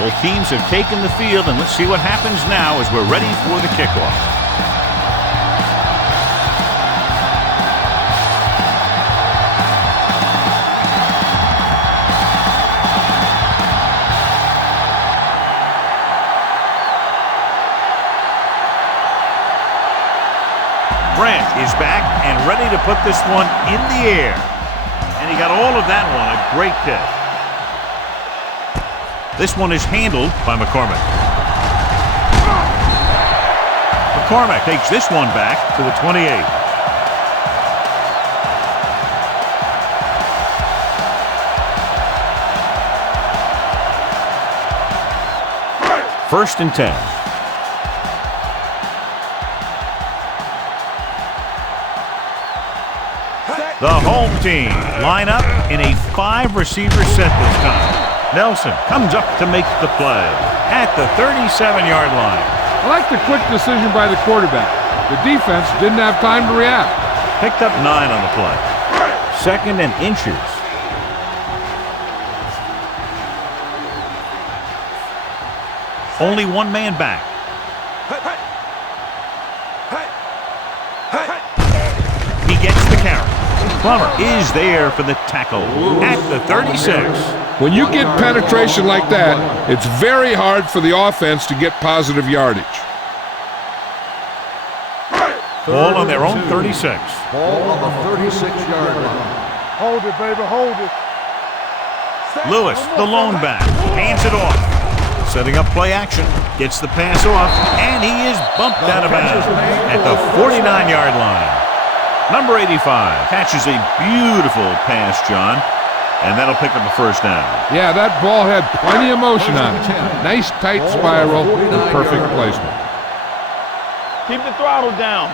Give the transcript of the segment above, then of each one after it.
Both teams have taken the field, and let's see what happens now as we're ready for the kickoff. Grant is back and ready to put this one in the air. And he got all of that one. A great catch. This one is handled by McCormick. McCormick takes this one back to the 28. First and 10. The home team line up in a 5-receiver set this time. Nelson comes up to make the play at the 37-yard line. I like the quick decision by the quarterback. The defense didn't have time to react. Picked up 9 on the play. Second and inches. Only one man back. He gets the carry. Plummer is there for the tackle at the 36. When you get penetration like that, it's very hard for the offense to get positive yardage. Ball on their own 36. Ball on the 36-yard line. Hold it, baby, hold it. Lewis, the lone back, hands it off. Setting up play action, gets the pass off, and he is bumped out of bounds at the 49-yard line. Number 85 catches a beautiful pass, John, and that'll pick up a first down. Yeah, that ball had plenty of motion on it. Nice tight spiral and perfect placement. Keep the throttle down.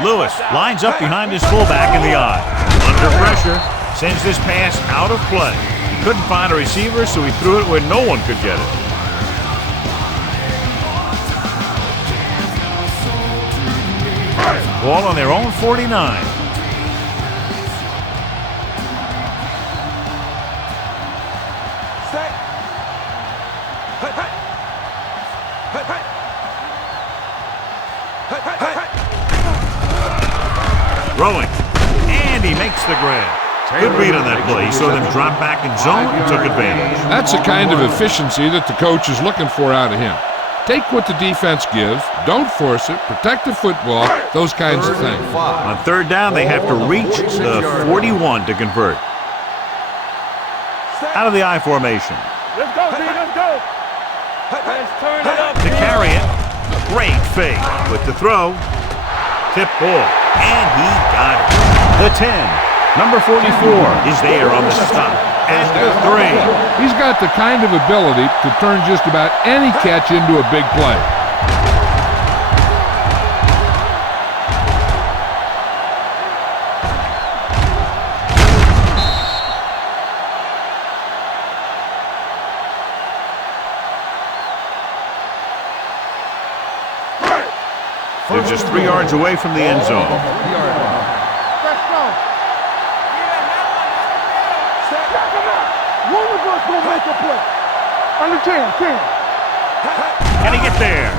Lewis lines up behind his fullback in the eye. Under pressure, sends this pass out of play. He couldn't find a receiver, so he threw it where no one could get it. Ball on their own 49. Throwing, and he makes the grab. Good read on that play. He saw them drop back in zone and took advantage. That's the kind of efficiency that the coach is looking for out of him. Take what the defense gives, don't force it, protect the football, those kinds of things. On third down, they have to reach the 41 to convert. Out of the I formation. Let's go, B, let's go. Let's turn it up. To carry it, great fake with the throw. Tip ball, and he got it. The 10, number 44, is there on the stop at the 3. He's got the kind of ability to turn just about any catch into a big play. They're just 3 yards away from the end zone. Let's go. One of us will make a play. Under 10. Can he get there?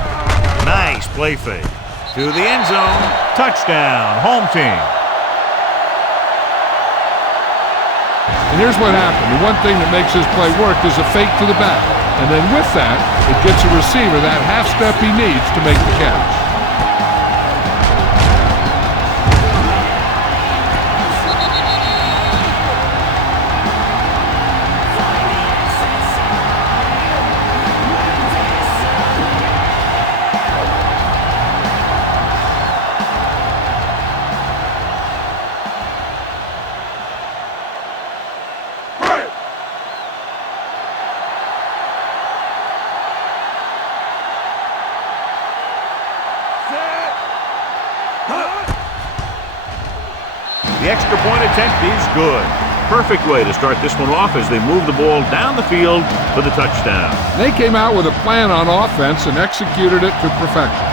Nice play fake. To the end zone. Touchdown, home team. And here's what happened. The one thing that makes this play work is a fake to the back. And then with that, it gets a receiver that half step he needs to make the catch. The extra point attempt is good. Perfect way to start this one off as they move the ball down the field for the touchdown. They came out with a plan on offense and executed it to perfection.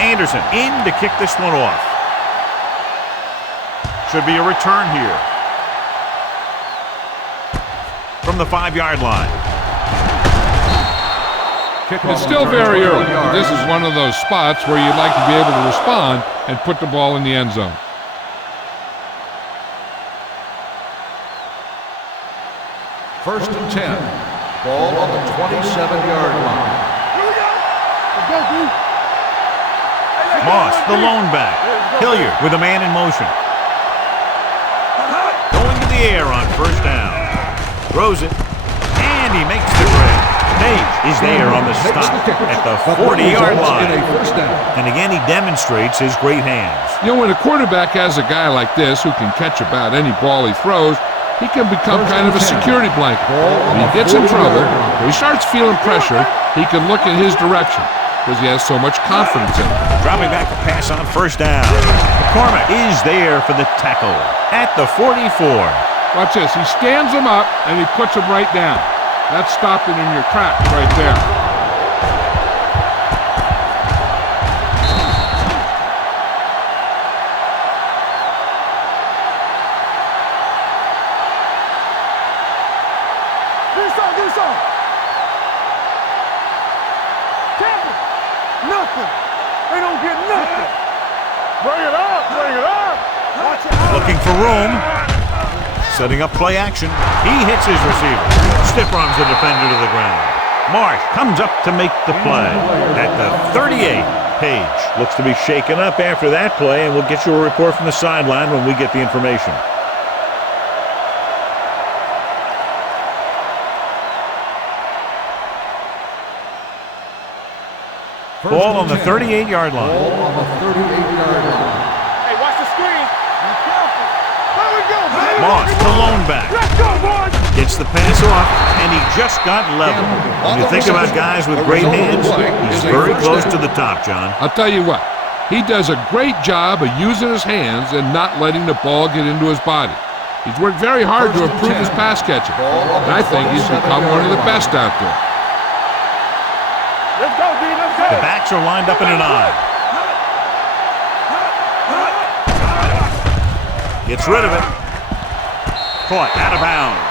Anderson in to kick this one off. Should be a return here. From the 5-yard line. It's still very early. But this is one of those spots where you'd like to be able to respond and put the ball in the end zone. First and 10. Ball on the 27-yard line. Let's go, D. Moss, the lone back. Hilliard with a man in motion. Going to the air on first down. Throws it, and he makes the grab. Page is there on the stop at the 40-yard line. And again, he demonstrates his great hands. You know, when a quarterback has a guy like this who can catch about any ball he throws, he can become kind of a security blanket. When he gets in trouble, when he starts feeling pressure, he can look in his direction because he has so much confidence in it. Dropping back to pass on first down. McCormick is there for the tackle at the 44. Watch this. He stands him up and he puts him right down. That's stopping in your tracks right there. Do something. Campbell, nothing. They don't get nothing. Bring it up, bring it up. Watch it out. Looking for room. Setting up play action. He hits his receiver. Stiff arms the defender to the ground. Marsh comes up to make the play at the 38. Page looks to be shaken up after that play, and we'll get you a report from the sideline when we get the information. Ball on the 38-yard line. Ball on the 38-yard line. Hey, watch the screen. Be careful. There we go, baby. Moss, the lone back. Let's go, boys. Gets the pass off, and he just got level. When you think about guys with great hands, he's very close to the top, John. I'll tell you what, he does a great job of using his hands and not letting the ball get into his body. He's worked very hard to improve his pass catching, and I think he's become one of the best out there. Let's go, D. Let's go. The backs are lined up in an I. Gets rid of it. Caught out of bounds.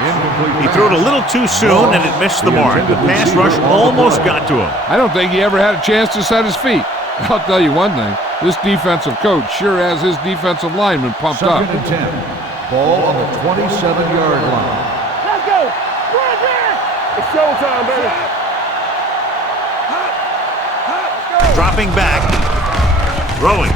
He threw it a little too soon, and it missed the mark. The pass rush almost got to him. I don't think he ever had a chance to set his feet. I'll tell you one thing, this defensive coach sure has his defensive linemen pumped up. Second and 10. Ball on the 27-yard line. Let's go. Run, man. It's showtime, baby. Dropping back. Throwing.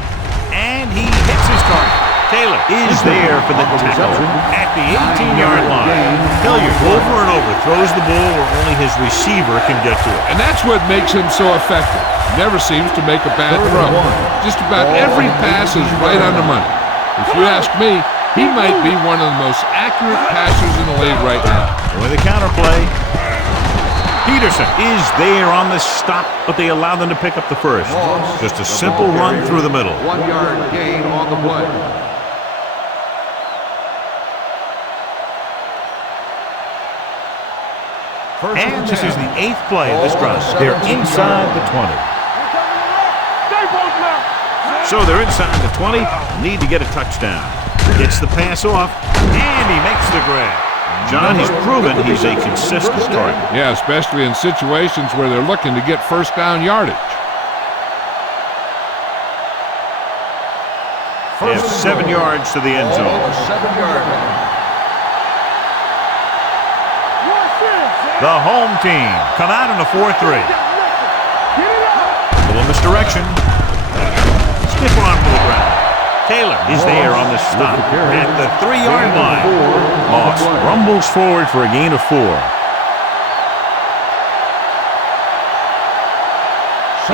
And he hits his target. Taylor is there for the tackle at the 18-yard line. Hilliard over and over throws the ball where only his receiver can get to it. And that's what makes him so effective. He never seems to make a bad throw. Just about every pass is right on the money. If you ask me, he might be one of the most accurate passers in the league right now. With a counterplay. Peterson is there on the stop, but they allow them to pick up the first. Just a simple run through the middle. 1-yard gain on the play. And this is the 8th play of this drive. They're inside the 20. Stay both now. So they're inside the 20, need to get a touchdown. Gets the pass off, and he makes the grab. John, he's proven he's a consistent target. Yeah, especially in situations where they're looking to get first down yardage. They have 7 yards to the end Ball on zone. the 7-yard line. The home team come out in a 4-3. Little misdirection. Stiff arm to the ground. Taylor is there on the stop at the 3-yard line. Moss rumbles forward for a gain of 4.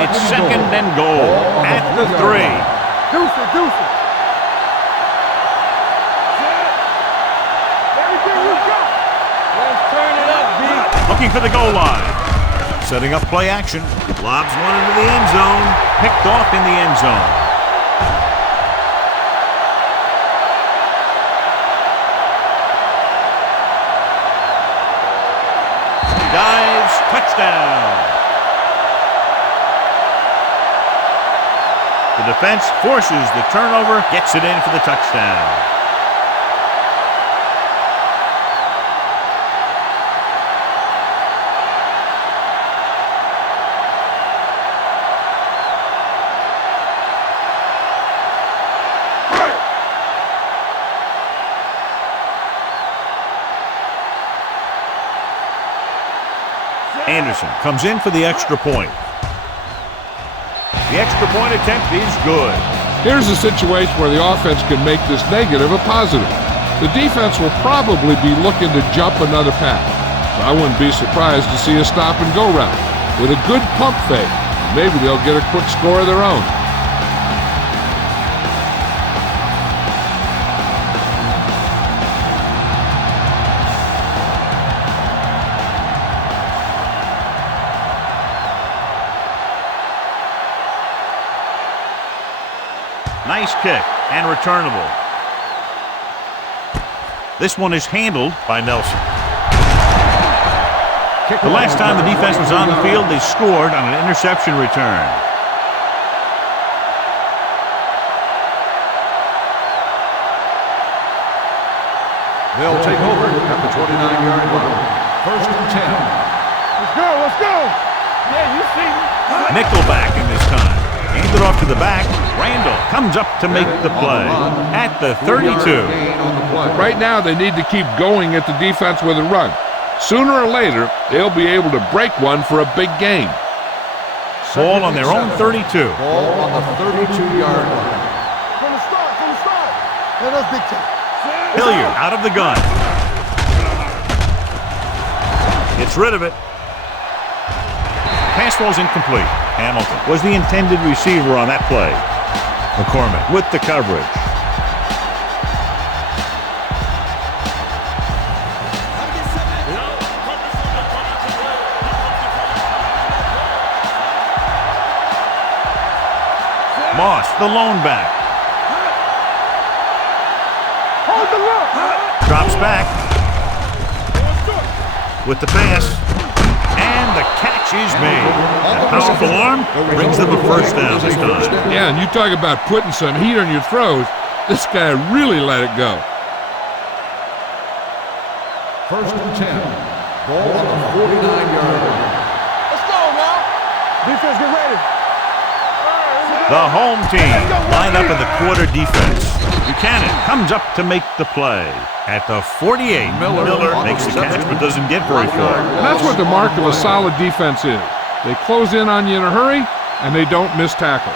It's second and goal at the 3. Deuce it. Everything you got. Let's turn it up, B. Looking for the goal line. Setting up play action. Lobs one into the end zone. Picked off in the end zone. Dives, touchdown. The defense forces the turnover, gets it in for the touchdown. Anderson comes in for the extra point. The extra point attempt is good. Here's a situation where the offense can make this negative a positive. The defense will probably be looking to jump another pass. So I wouldn't be surprised to see a stop-and-go route. With a good pump fake, maybe they'll get a quick score of their own. Nice kick and returnable. This one is handled by Nelson. The last time the defense was on the field, they scored on an interception return. They'll take over at the 29-yard line. First and 10. Let's go, let's go. Yeah, you see me. Nickelback in this time. Handed off to the back. Randall comes up to make the play at the 32. Right now, they need to keep going at the defense with a run. Sooner or later, they'll be able to break one for a big game. Ball on their own 32. Ball on the 32-yard line. From the start. Yeah, that's big time. Hilliard out of the gun. Gets rid of it. Pass ball's incomplete. Hamilton was the intended receiver on that play. McCormick with the coverage. Moss, the lone back. Hold the look. Drops back. With the pass. And the catch is made. That powerful arm brings them a first down this time. Yeah, and you talk about putting some heat on your throws. This guy really let it go. First and 10. Ball on the 49-yard line. Let's go now. Defense, get ready. The home team line up in the quarter defense. Buchanan comes up to make the play. At the 48, Miller makes the catch but doesn't get very far. That's what the mark of a solid defense is. They close in on you in a hurry, and they don't miss tackle.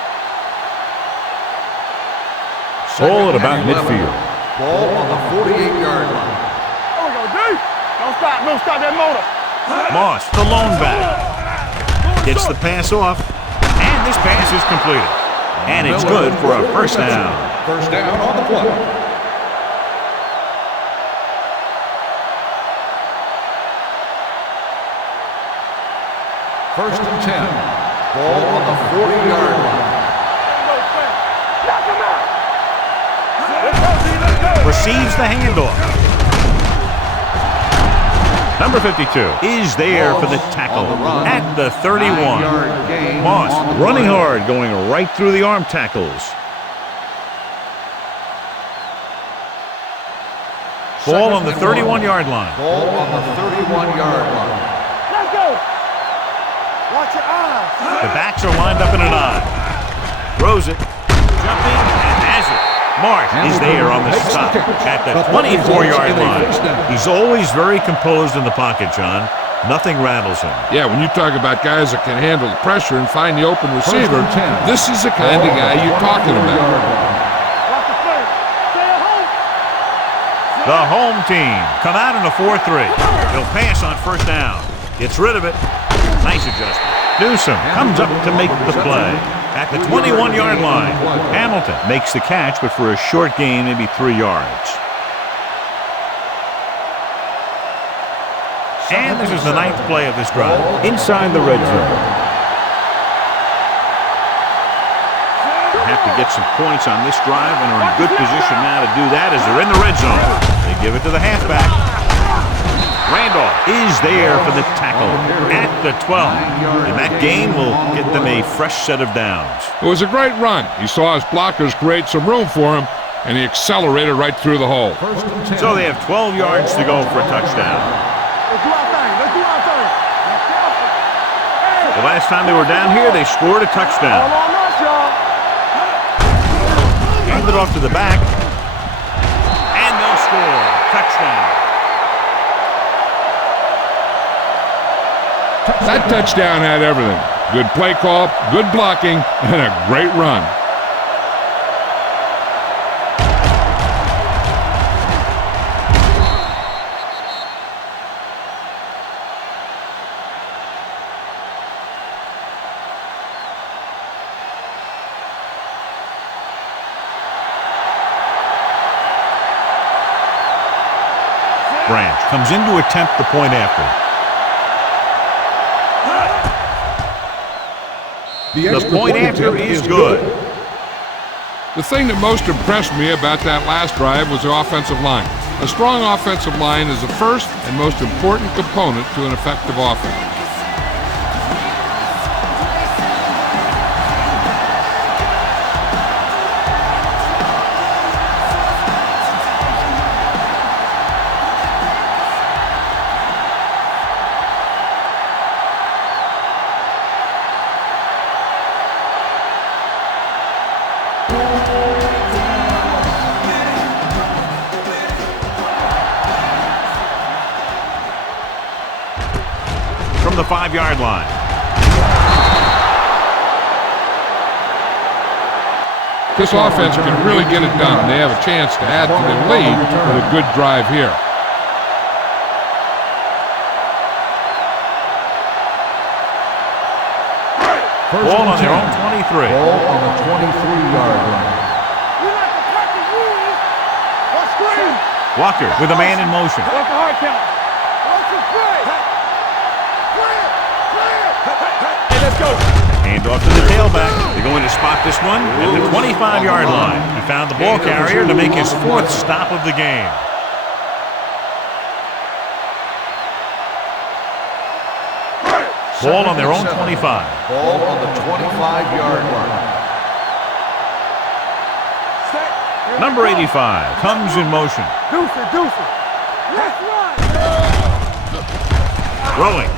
Ball at about midfield. Ball on the 48-yard line. There we go, D. Don't stop that motor. Moss, the lone back. Gets the pass off, and this pass is completed. And it's good for a first down. First down on the play. First and 10. Ball on the 40-yard line. Knock him out. Receives the handoff. Number 52 is there for the tackle at the 31. Moss running hard, going right through the arm tackles. Ball on the 31-yard line. Ball on the 31-yard line. Let's go. Watch your eyes. The backs are lined up in an I. Throws it. Jumping and has it. Mark is there on the stop at the 24-yard line. He's always very composed in the pocket, John. Nothing rattles him. Yeah, when you talk about guys that can handle the pressure and find the open receiver, this is the kind of guy you're talking about. Watch the play. Stay at home. The home team come out in a 4-3. He'll pass on first down. Gets rid of it. Nice adjustment. Newsom comes up to make the play. At the 21-yard line, Hamilton makes the catch, but for a short gain, maybe 3 yards. And this is the 9th play of this drive, inside the red zone. They'll have to get some points on this drive and are in good position now to do that as they're in the red zone. They give it to the halfback. Randolph is there for the tackle at the 12. And that gain will get them a fresh set of downs. It was a great run. He saw his blockers create some room for him, and he accelerated right through the hole. So they have 12 yards to go for a touchdown. Let's do our thing. Let's do our thing. The last time they were down here, they scored a touchdown. All on us, y'all. Hand it off to the back. And they'll score. Touchdown. That touchdown had everything. Good play call, good blocking, and a great run. Branch comes in to attempt the point after. The point after is good. The thing that most impressed me about that last drive was the offensive line. A strong offensive line is the first and most important component to an effective offense. From the 5-yard line. This offense can really get it done. They have a chance to add to their lead with a good drive here. Ball on their own 23. Ball on the 23-yard line. We like to cut the rules. Let's scream. Walker with a man in motion. What's the hard count? What's the play? Hey, let's go. Hand off to the tailback. They're going to spot this one at the 25-yard line. He found the ball carrier to make his 4th stop of the game. Ball on their own 25. Ball on the 25-yard line. Number 85 comes in motion. Deuce it, deuce it. Let's run. Throwing.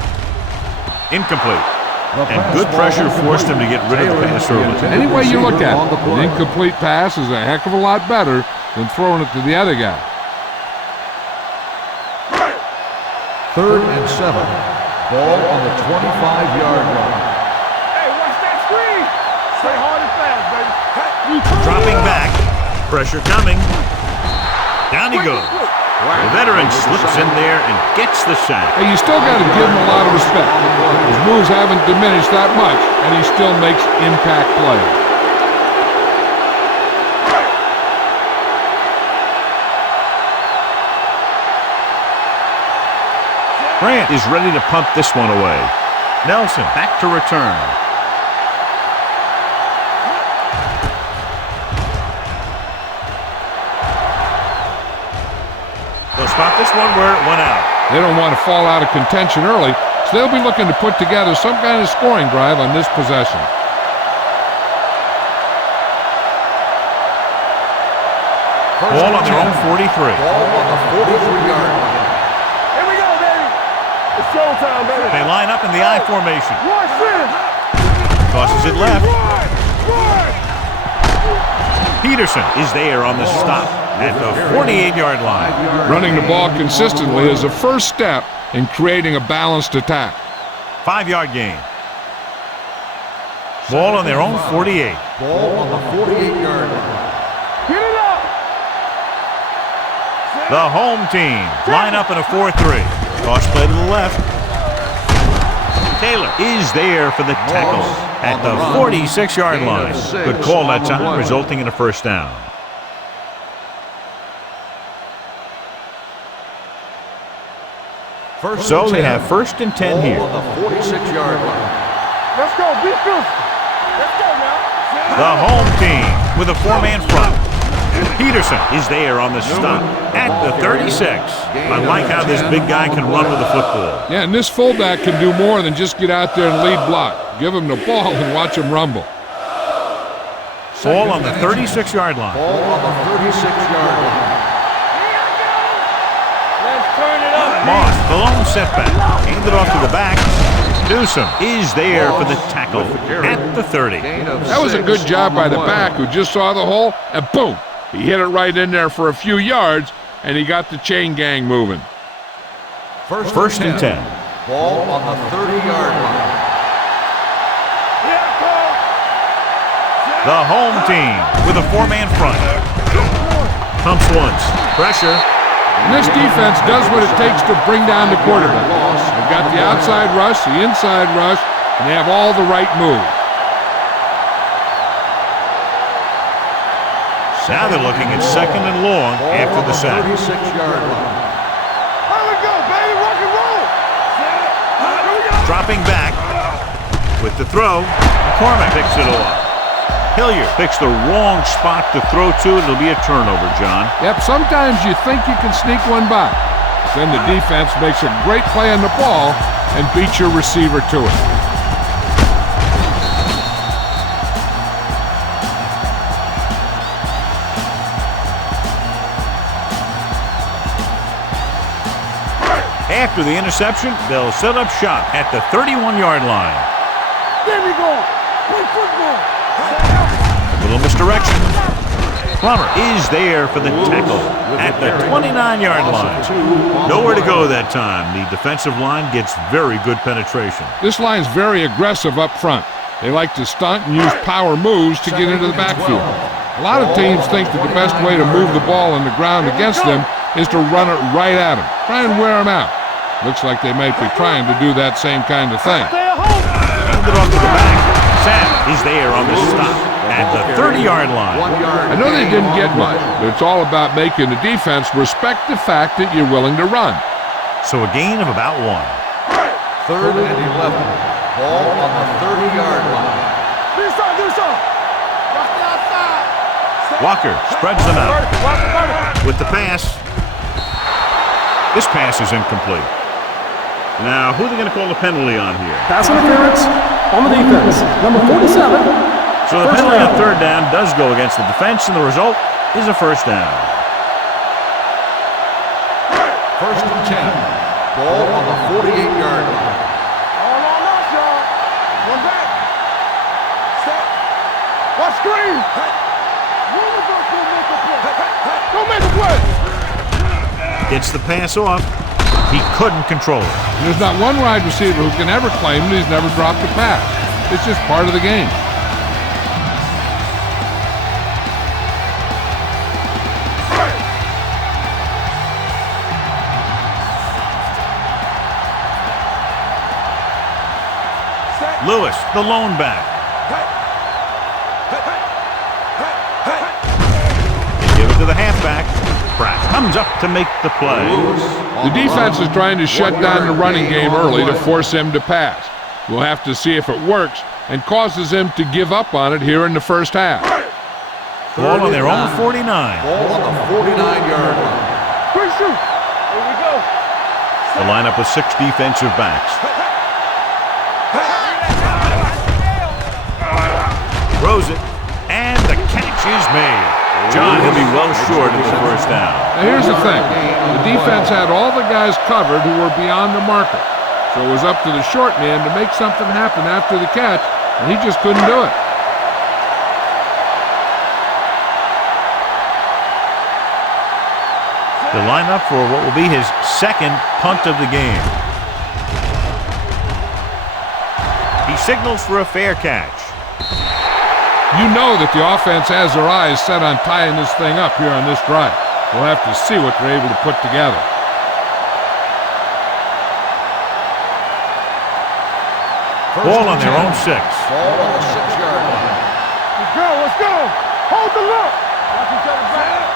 Incomplete. And good pressure forced him to get rid of the pass early. Any way you look at it, an incomplete pass is a heck of a lot better than throwing it to the other guy. 3rd and 7. Ball on the 25-yard line. Hey, watch that screen. Stay hard and fast, baby. Dropping back. Pressure coming. Down he goes. The veteran slips in there and gets the sack. Hey, you still got to give him a lot of respect. His moves haven't diminished that much, and he still makes impact plays. Grant is ready to punt this one away. Nelson back to return. They'll spot this one where it went out. They don't want to fall out of contention early, so they'll be looking to put together some kind of scoring drive on this possession. Ball on their own 43. Ball on the 43-yard line. Here we go, baby. It's showtime, baby. They line up in the I formation. Watch this. Tosses it left. Run, run. Peterson is there on the stop at the 48-yard line. Running the ball consistently is the first step in creating a balanced attack. 5-yard gain. Ball on their own 48. Ball on the 48-yard line. Get it up. The home team line up in a 4-3. Toss play to the left. Taylor is there for the tackle at the 46-yard line. Good call that time, resulting in a first down. So they have 1st and 10 here. Ball on the 46-yard line. Let's go. Be physical. Let's go now. The home team with a 4-man front. Peterson is there on the stop at the 36. I like how this big guy can run with the football. Yeah, and this fullback can do more than just get out there and lead block. Give him the ball and watch him rumble. Ball on the 36-yard line. Ball on the 36-yard line. Let's turn it up. Moss, the lone setback. Handed off to the back. Newsom is there for the tackle at the 30. That was a good job by the back who just saw the hole, and boom! He hit it right in there for a few yards, and he got the chain gang moving. First and 10. Ball on the 30-yard line. The home team with a four-man front. Pumps once. Pressure. And this defense does what it takes to bring down the quarterback. They've got the outside rush, the inside rush, and they have all the right moves. Now they're looking at second and long after the sack. 36-yard line. Let it go, baby. Rock and roll. Dropping back with the throw. McCormick picks it off. Hilliard picks the wrong spot to throw to. It'll be a turnover, John. Yep, sometimes you think you can sneak one by. But then the defense makes a great play on the ball and beats your receiver to it. After the interception, they'll set up shop at the 31-yard line. There we go. Play football. A little misdirection. Plummer is there for the tackle at the 29-yard line. Nowhere to go that time. The defensive line gets very good penetration. This line's very aggressive up front. They like to stunt and use power moves to get into the backfield. A lot of teams think that the best way to move the ball on the ground against them is to run it right at them. Try and wear them out. Looks like they might be trying to do that same kind of thing. Handed off to the back. Sam is there on the stop at the 30-yard line. I know they didn't get much, but it's all about making the defense respect the fact that you're willing to run. So a gain of about 1. Third and 11. Ball on the 30-yard line. Walker spreads them out. With the pass. This pass is incomplete. Now, who are they going to call the penalty on here? Pass interference on the defense. Number 47. So the penalty on third down does go against the defense, and the result is a first down. First and 10. Ball on the 48-yard line. All on us, y'all. One back. Step. Watch screen. Don't make a play. Gets the pass off. He couldn't control it. There's not one wide receiver who can ever claim that he's never dropped a pass. It's just part of the game. Lewis, the lone back. They give it to the halfback. Pratt comes up to make the play. The defense is trying to shut down the running game early to force him to pass. We'll have to see if it works and causes him to give up on it here in the first half. Ball on their own 49. Ball on the 49-yard line. Quick shoot. Here we go. The lineup with 6 defensive backs. Throws it, and the catch is made. John, he'll be well short of the first down. Now here's the thing. The defense had all the guys covered who were beyond the marker. So it was up to the short man to make something happen after the catch, and he just couldn't do it. They line up for what will be his second punt of the game. He signals for a fair catch. You know that the offense has their eyes set on tying this thing up here on this drive. We'll have to see what they're able to put together. Ball on their own 6. Ball on the 6-yard line. Let's go. Let's go. Hold the look. Watch each other back.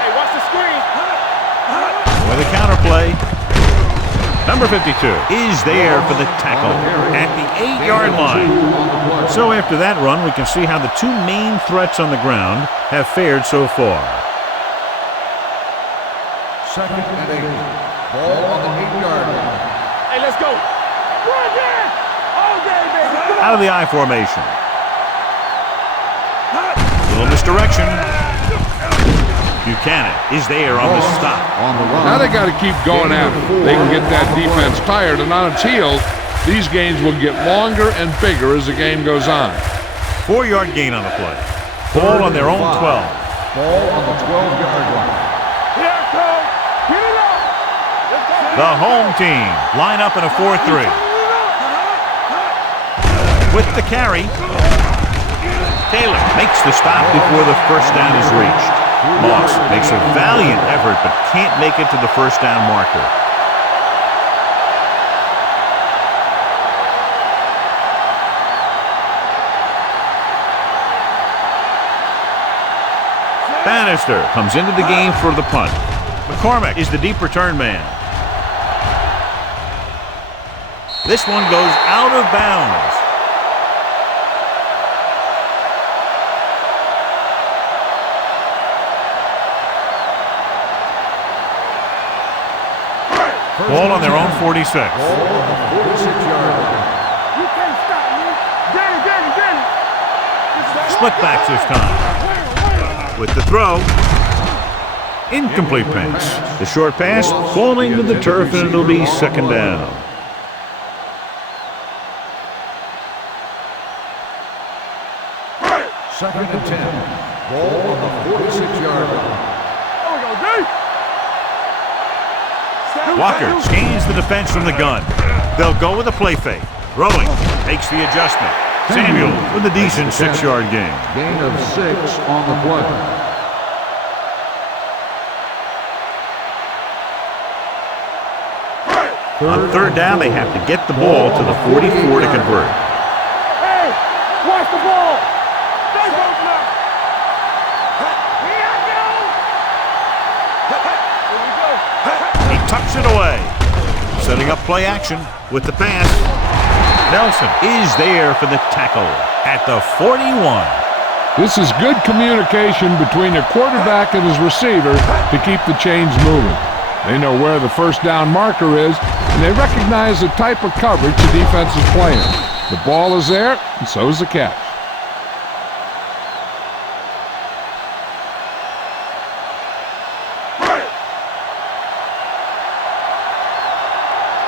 Hey, watch the screen. With a counter play. Number 52 is there for the tackle at the 8-yard line. So after that run, we can see how the two main threats on the ground have fared so far. Second and 8. Ball on the 8-yard line. Hey, let's go. Out of the I formation. Little misdirection. Buchanan is there on the stop. Now they got to keep going at it. They can get that defense tired and on its heels. These games will get longer and bigger as the game goes on. 4-yard gain on the play. Ball on their own 12. Ball on the 12-yard line. The home team line up in a 4-3. With the carry, Taylor makes the stop before the first down is reached. Moss makes a valiant effort but can't make it to the first down marker. Bannister comes into the game for the punt. McCormick is the deep return man. This one goes out of bounds. Ball on their own 46. Ball on the 46-yard line. You can't stop me. Get it. Split backs this time. With the throw. Incomplete pass. The short pass falling to the turf, and it'll be second down. Second and 10. Ball on the 46-yard line. There we go, D. Walker scans the defense from the gun. They'll go with a play fake. Throwing. Makes the adjustment. Samuel with a decent 6-yard gain. Gain of 6 on the play. On third down, they have to get the ball to the 44 to convert. Hey, watch the ball. He tucks it away. Setting up play action with the pass. Nelson is there for the tackle at the 41. This is good communication between the quarterback and his receiver to keep the chains moving. They know where the first down marker is, and they recognize the type of coverage the defense is playing. The ball is there, and so is the catch.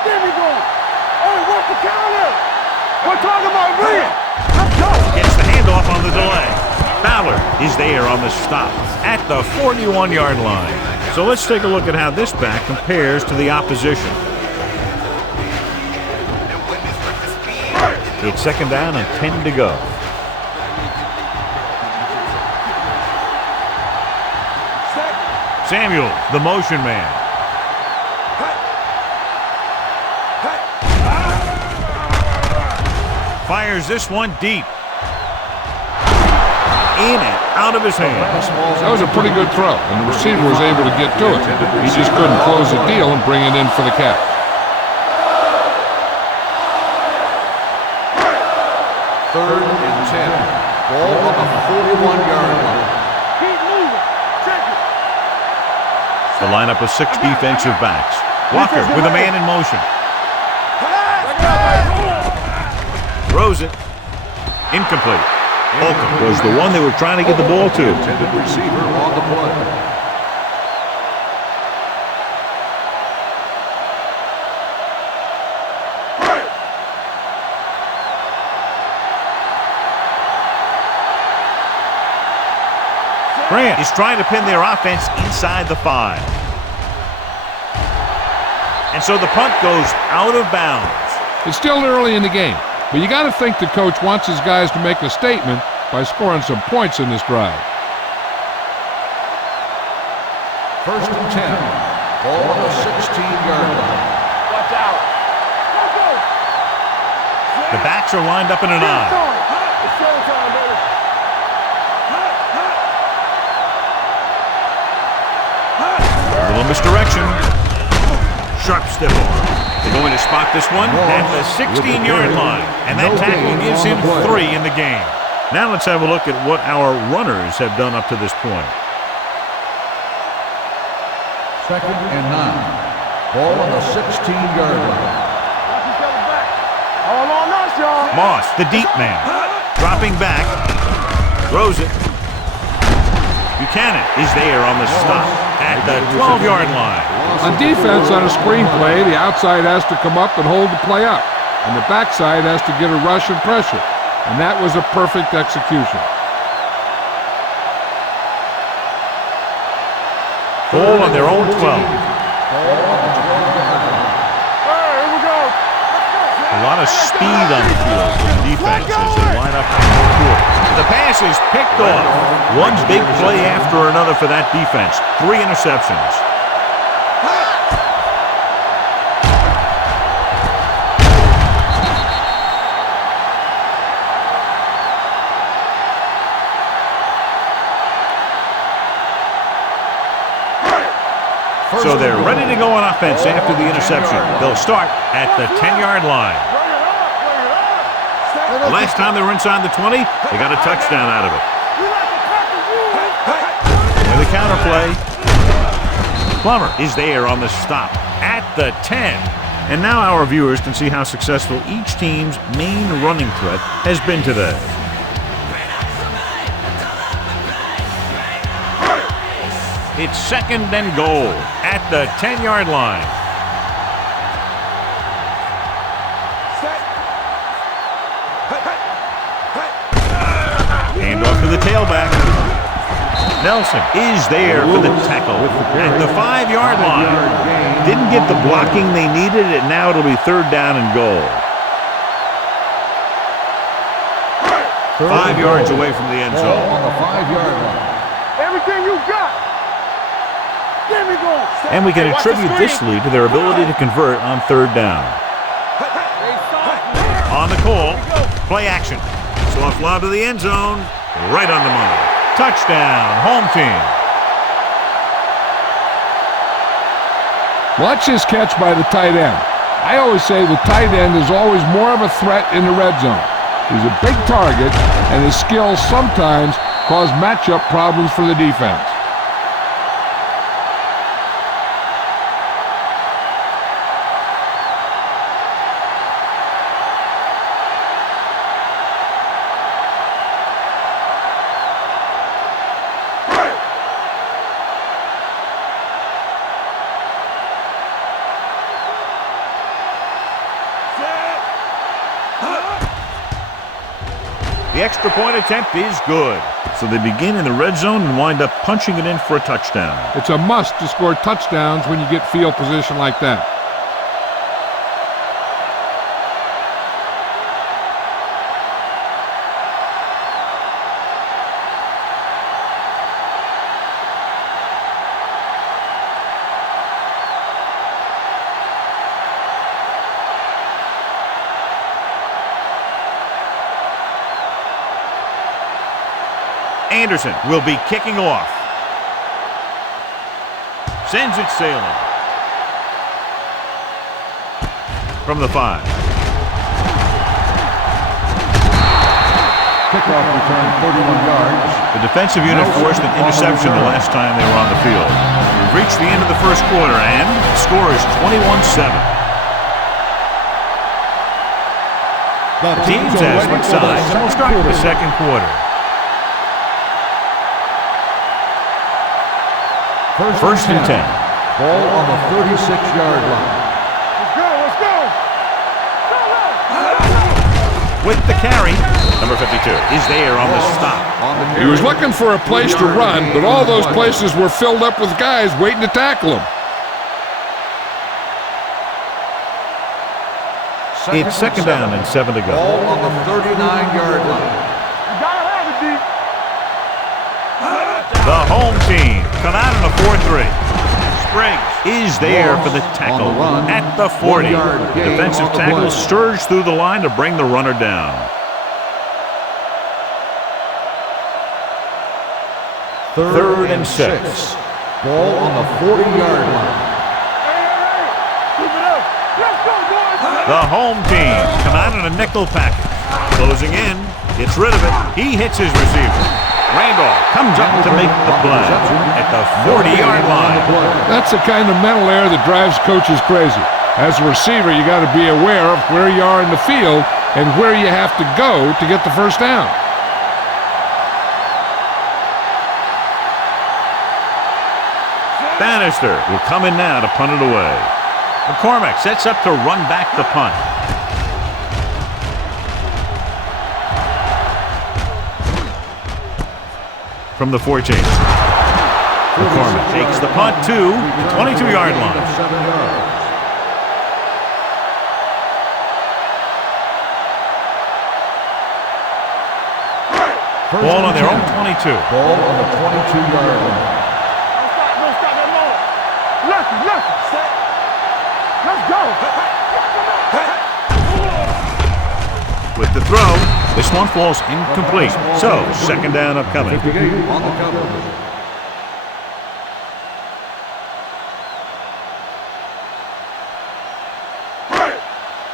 There we go. Oh, what's the counter? We're talking about Reed. Let's go. Gets the handoff on the delay. Fowler is there on the stop at the 41-yard line. So let's take a look at how this back compares to the opposition. It's second down and 10 to go. Samuel, the motion man. Fires this one deep. In and out of his hands. That was a pretty good throw, and the receiver was able to get to it. He just couldn't close the deal and bring it in for the catch. Third and 10. Ball on the 41-yard line. Keep moving. Check it. The lineup of 6 defensive backs. Walker with a man in motion. Throws it. Incomplete. Holcomb was the one they were trying to get the ball to. Intended receiver on the play. Grant is trying to pin their offense inside the 5. And so the punt goes out of bounds. It's still early in the game, but you got to think the coach wants his guys to make a statement by scoring some points in this drive. First and 10. Ball on the 16-yard line. Watch out. The backs are lined up in an I. It's showtime, baby. A little misdirection. Sharp stiff arm. They're going to spot this one at the 16-yard line. And that tackle gives him 3 in the game. Now let's have a look at what our runners have done up to this point. 2nd and 9. Ball on the 16-yard line. All on us, y'all. Moss, the deep man, dropping back, throws it. Buchanan is there on the stop at the 12-yard line. On defense, on a screen play, the outside has to come up and hold the play up, and the backside has to get a rush and pressure, and that was a perfect execution. Ball on their own 12. A lot of speed on the field for the defense as they line up on the court. The pass is picked off. One big play after another for that defense. 3 interceptions. So they're ready to go on offense after the interception. They'll start at the 10-yard line. The last time they were inside the 20, they got a touchdown out of it. With a counter play, Plummer is there on the stop at the 10. And now our viewers can see how successful each team's main running threat has been today. It's 2nd and goal at the 10-yard line. Hand off to the tailback. Nelson is there for the tackle at the 5-yard line. Didn't get the blocking they needed, and now it'll be 3rd down and goal. 5 yards away from the end zone. On the 5-yard line. Everything you got. And we can attribute this lead to their ability to convert on 3rd down. On the call, play action. Soft lob to the end zone, right on the money. Touchdown, home team. Watch this catch by the tight end. I always say the tight end is always more of a threat in the red zone. He's a big target, and his skills sometimes cause matchup problems for the defense. The extra point attempt is good. So they begin in the red zone and wind up punching it in for a touchdown. It's a must to score touchdowns when you get field position like that. Anderson will be kicking off. Sends it sailing. From the 5. Kickoff return 31 yards. The defensive unit forced an interception the last time they were on the field. We've reached the end of the first quarter, and the score is 21-7. The teams have switched sides, and we'll start the second quarter. First and 10. Ball on the 36-yard line. Let's go. With the carry, number 52 is there on the stop. He was looking for a place to run, but all those places were filled up with guys waiting to tackle him. It's 2nd down and 7 to go. Ball on the 39-yard line. You gotta have it, D. The home team come out in a 4-3. Spriggs is there for the tackle at the 40. The defensive tackle surged through the line to bring the runner down. Third and 6. Ball on the 40-yard line. Hey, keep it up. Let's go, The home team come out in a nickel package. Closing in, gets rid of it. He hits his receiver. Randolph comes up to make the play at the 40-yard line. That's the kind of mental error that drives coaches crazy. As a receiver, you got to be aware of where you are in the field and where you have to go to get the first down. Bannister will come in now to punt it away. McCormick sets up to run back the punt. From the 14. McCormick takes the punt to the 22-yard line. 7 yards. Ball on their own 22. Ball on the 22-yard line. No stop that long. Left. Let's go. With the throw, this one falls incomplete. So, second down upcoming. 58 on the cover.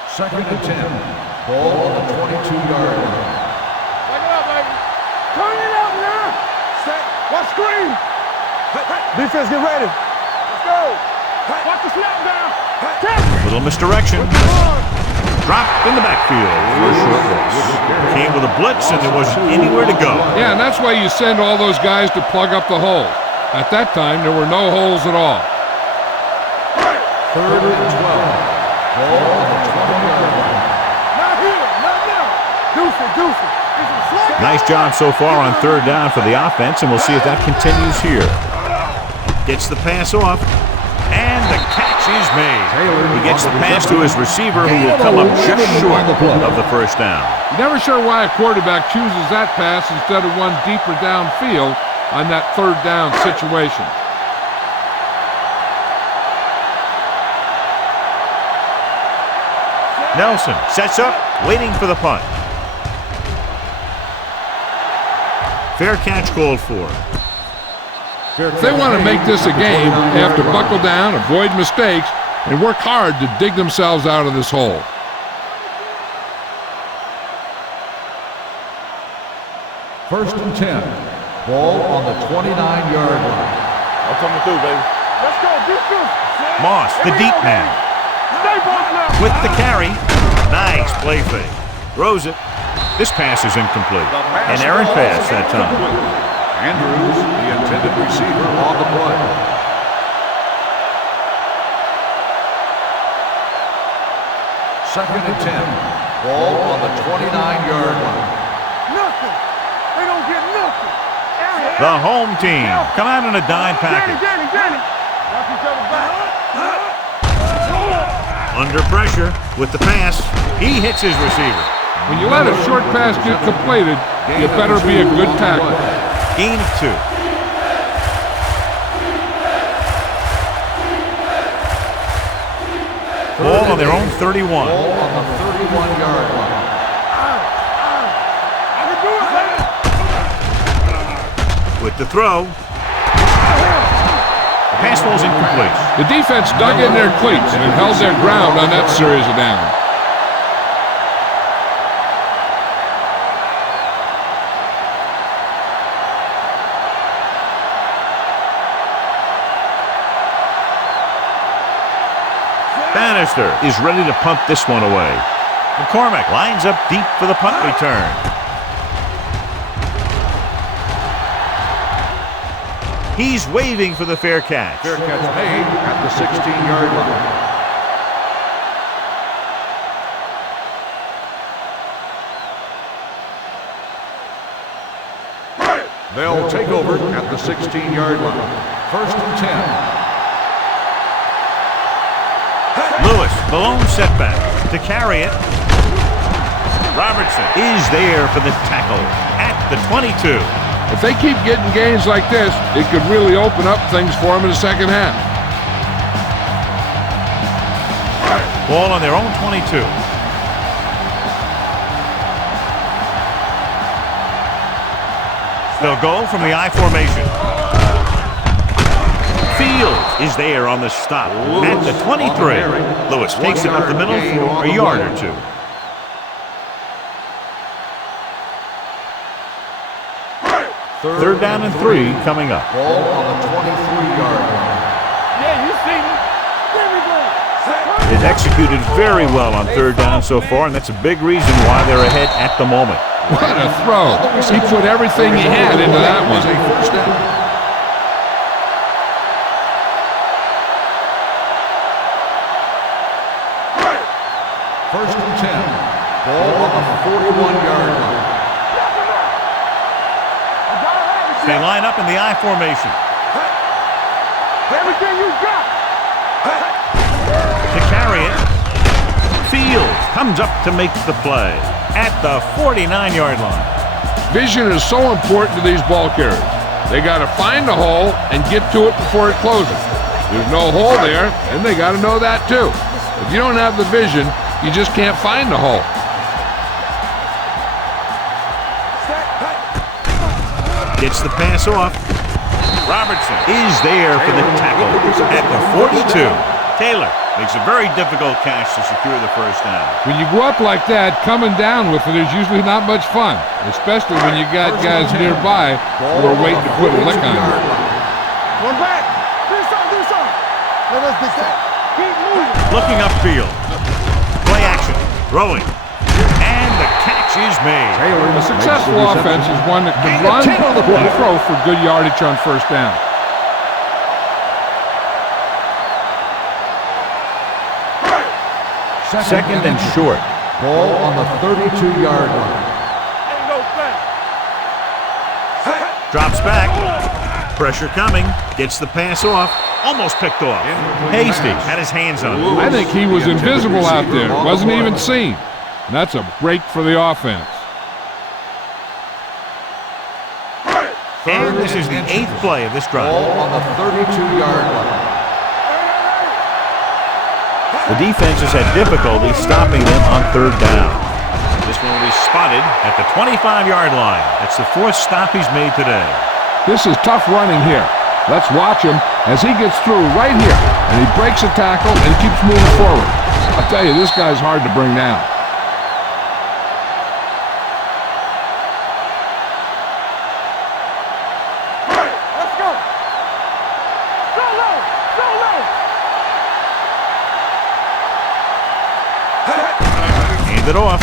Second and 10. Ball on the 22-yard line. Take it up, baby. Turn it up now. Set. Watch screen. Defense, get ready. Let's go. Watch the snap down. Little misdirection. Dropped in the backfield for a short loss. Came with a blitz and there wasn't anywhere to go. Yeah, and that's why you send all those guys to plug up the hole. At that time, there were no holes at all. Third and 12. Ball on the 20-yard line. Not here. Not now. Deuce it. Nice job so far on third down for the offense, and we'll see if that continues here. Gets the pass off, and the catch is made. He gets the pass to his receiver, who will come up just short of the first down. Never sure why a quarterback chooses that pass instead of one deeper downfield on that third down situation. Nelson sets up, waiting for the punt. Fair catch called for. If they want to make this a game, they have to buckle down, avoid mistakes, and work hard to dig themselves out of this hole. First and 10. Ball on the 29-yard line. I'm coming through, baby. Let's go. Defense. Moss, the deep man. Stay back now. With the carry. Nice play fake. Throws it. This pass is incomplete. An errant pass that time. Andrews, the intended receiver, on the play. Second and 10. Ball on the 29-yard line. Nothing. They don't get nothing. The home team come out in a dime package. Danny. Watch each other back. Under pressure with the pass. He hits his receiver. When you let a short pass get completed, you better be a good tackler. Gain of 2. Ball on their own 31. Ball on the 31-yard line. I can do it, baby. With the throw. The pass falls incomplete. The defense dug in their cleats and held their ground on that series of downs. Bannister is ready to punt this one away. McCormick lines up deep for the punt return. He's waving for the fair catch. Fair catch made at the 16-yard line. They'll take over at the 16-yard line. First and 10. Lewis, the lone setback to carry it. Robertson is there for the tackle at the 22. If they keep getting gains like this, it could really open up things for them in the second half. Ball on their own 22. They'll go from the I formation. Fields is there on the stop at the 23. Lewis takes it up the middle for a yard or two. Third down and 3 coming up. Ball on the 23-yard line. Yeah, you see me. There we go. They've executed very well on third down so far, and that's a big reason why they're ahead at the moment. What a throw. He put everything he had into that one. First down. First and 10. Ball on the 41-yard line. They line up in the I formation. Everything you got. To carry it, Fields comes up to make the play at the 49-yard line. Vision is so important to these ball carriers. They got to find the hole and get to it before it closes. There's no hole there, and they got to know that too. If you don't have the vision, you just can't find the hole. Gets the pass off. Robertson is there for the tackle at the 42. Taylor makes a very difficult catch to secure the first down. When you go up like that, coming down with it is usually not much fun, especially when you got guys nearby who are waiting to put a lick on you. One back. Do something. Let us get that. Keep moving. Looking upfield. Play action. Throwing. And the catch is made. A successful offense is one that can run and throw for good yardage on first down. Second and short. Ball on the 32-yard line. Ain't no thing. Drops back. Pressure coming. Gets the pass off. Almost picked off. Hasty had his hands on it. I think he was invisible out there. Wasn't even seen. And that's a break for the offense. And this is the 8th play of this drive. Ball on the 32-yard line. The defense has had difficulty stopping them on third down. This one will be spotted at the 25-yard line. That's the 4th stop he's made today. This is tough running here. Let's watch him as he gets through right here. And he breaks a tackle and keeps moving forward. I'll tell you, this guy's hard to bring down. Let's go. Go low. Hand it off.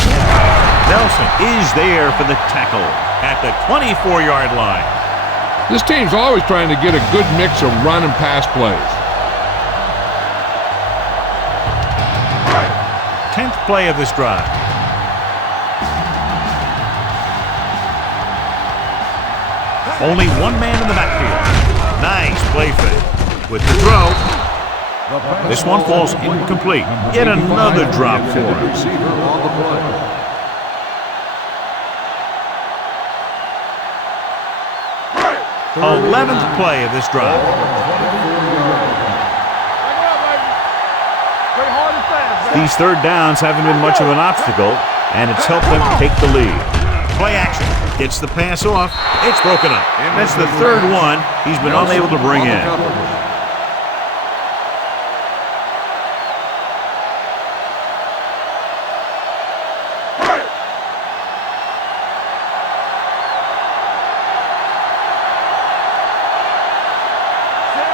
Nelson is there for the tackle at the 24-yard line. This team's always trying to get a good mix of run and pass plays. 10th play of this drive. Only one man in the backfield. Nice play fake. With the throw. This one falls incomplete. Yet another drop for him. Receiver on the play. 11th play of this drive. These third downs haven't been much of an obstacle, and it's helped them take the lead. Play action. Gets the pass off. It's broken up. That's the 3rd one he's been unable to bring in.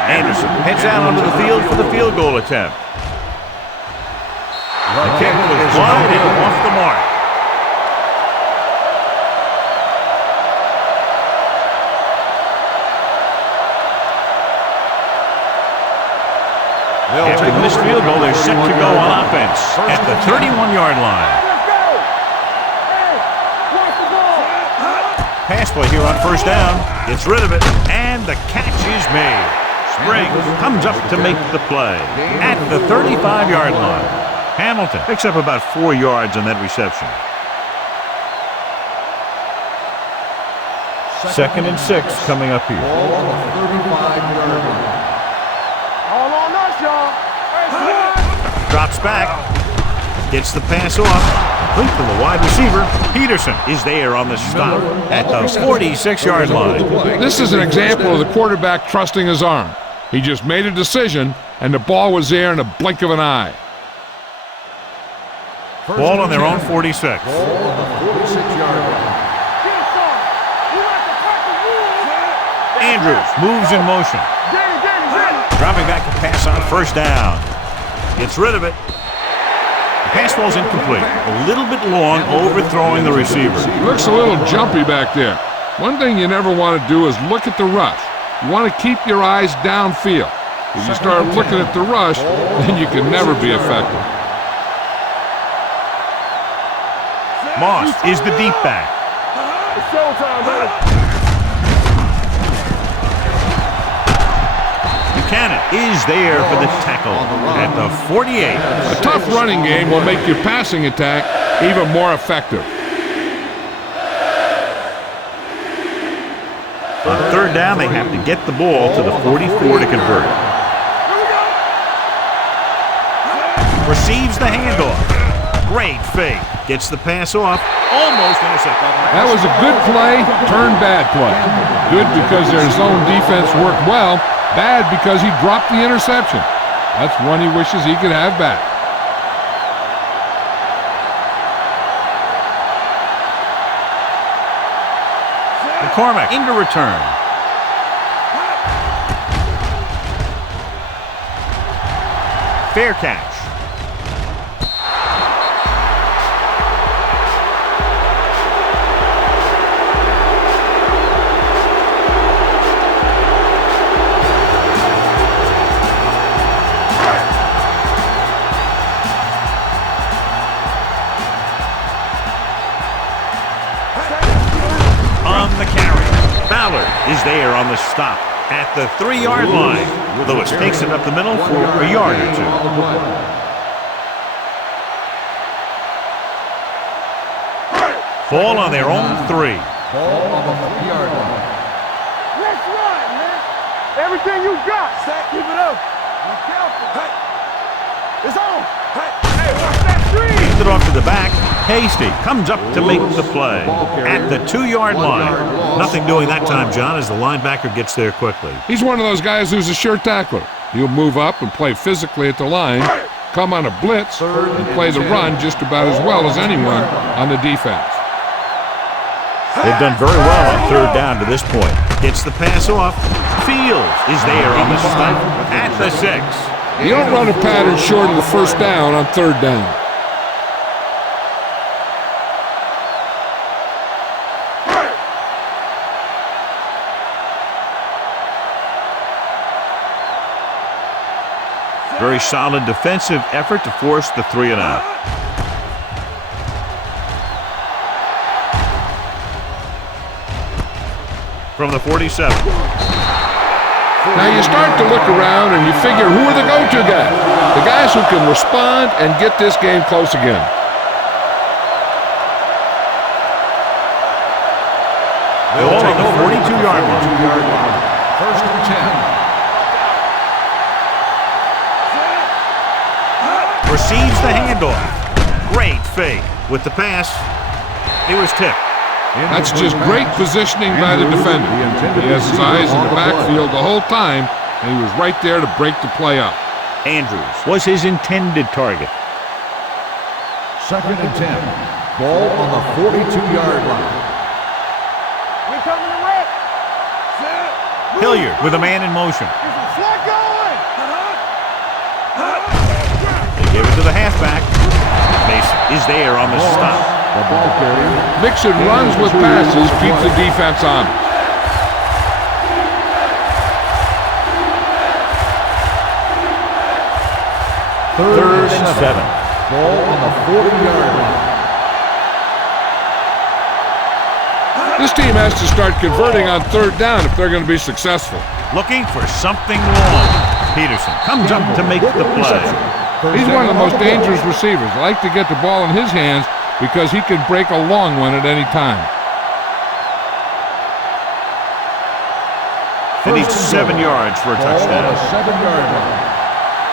Anderson heads out onto the field for the field goal attempt. The kick was wide and off the mark. After the missed field goal, they're set to go on offense at the 31-yard line. Pass play here on first down. Gets rid of it, and the catch is made. Springs comes up to make the play at the 35-yard line. Hamilton picks up about 4 yards on that reception. 2nd and 6 coming up here. Ball on the 35-yard line. All on us, y'all. Drops back. Gets the pass off. Complete to the wide receiver. Peterson is there on the stop at the 46-yard line. This is an example of the quarterback trusting his arm. He just made a decision, and the ball was there in a blink of an eye. Ball on their own 46. Ball on the 46-yard line. Andrews moves in motion. Dropping back to pass on first down. Gets rid of it. The pass ball's incomplete. A little bit long, overthrowing the receiver. He looks a little jumpy back there. One thing you never want to do is look at the rush. You want to keep your eyes downfield. If you start looking at the rush, then you can never be effective. Moss is the deep back. It's showtime, baby. Buchanan is there for the tackle at the 48. A tough running game will make your passing attack even more effective. On third down, they have to get the ball to the 44 to convert. Receives the handoff. Great fake. Gets the pass off. Almost intercepted. That was a good play, turned bad play. Good because their zone defense worked well. Bad because he dropped the interception. That's one he wishes he could have back. McCormick into return. Fair catch. Is there on the stop at the 3-yard line. Lewis takes it up the middle for a yard or two. Ball on their own 3. Ball on the 3-yard line. Let's run, man. Everything you got. Zach, keep it up. Be careful. Hey. It's on. Hey, watch that screen. Hands it off to the back. Hasty comes up to make the play at the 2-yard line. Nothing doing that time, John, as the linebacker gets there quickly. He's one of those guys who's a sure tackler. He'll move up and play physically at the line, come on a blitz, and play the run just about as well as anyone on the defense. They've done very well on third down to this point. Gets the pass off. Fields is there on the stop at the 6. You don't run a pattern short of the first down on third down. Very solid defensive effort to force the 3 and out. From the 47. Now you start to look around and you figure who are the go-to guys? The guys who can respond and get this game close again. Ball on the 42-yard line. First and 10. Receives the handoff. Great fake with the pass. He was tipped. That's just great positioning by the defender. He has his eyes in the backfield the whole time, and he was right there to break the play up. Andrews was his intended target. Second and 10. Ball on the 42-yard line. We coming to wreck. Hilliard with a man in motion. Slot going. They give it to the halfback. Mason is there on the stop. The ball carrier. Mixon runs with passes, keeps the defense on. Third and 7. Ball on the 40-yard line. This team has to start converting on third down if they're going to be successful. Looking for something long. Peterson comes up to make the play. He's one of the most dangerous receivers. I like to get the ball in his hands because he can break a long one at any time. They need 7 yards for a touchdown. Ball on the 7-yard line.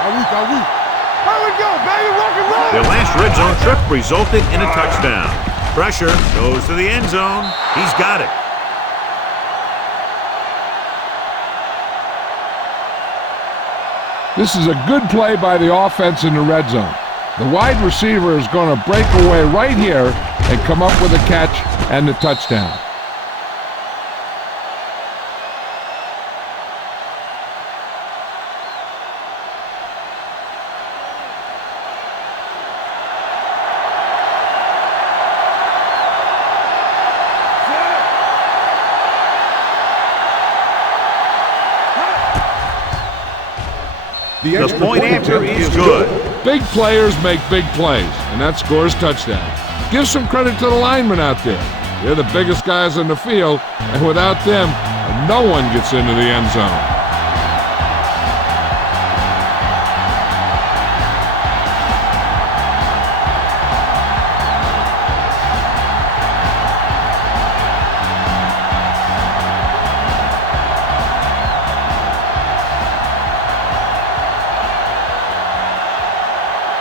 Here we go, baby. Rock and roll. Their last red zone trip resulted in a touchdown. Pressure goes to the end zone. He's got it. This is a good play by the offense in the red zone. The wide receiver is going to break away right here and come up with a catch and the touchdown. The point after is good. Big players make big plays, and that scores touchdowns. Give some credit to the linemen out there. They're the biggest guys in the field, and without them, no one gets into the end zone.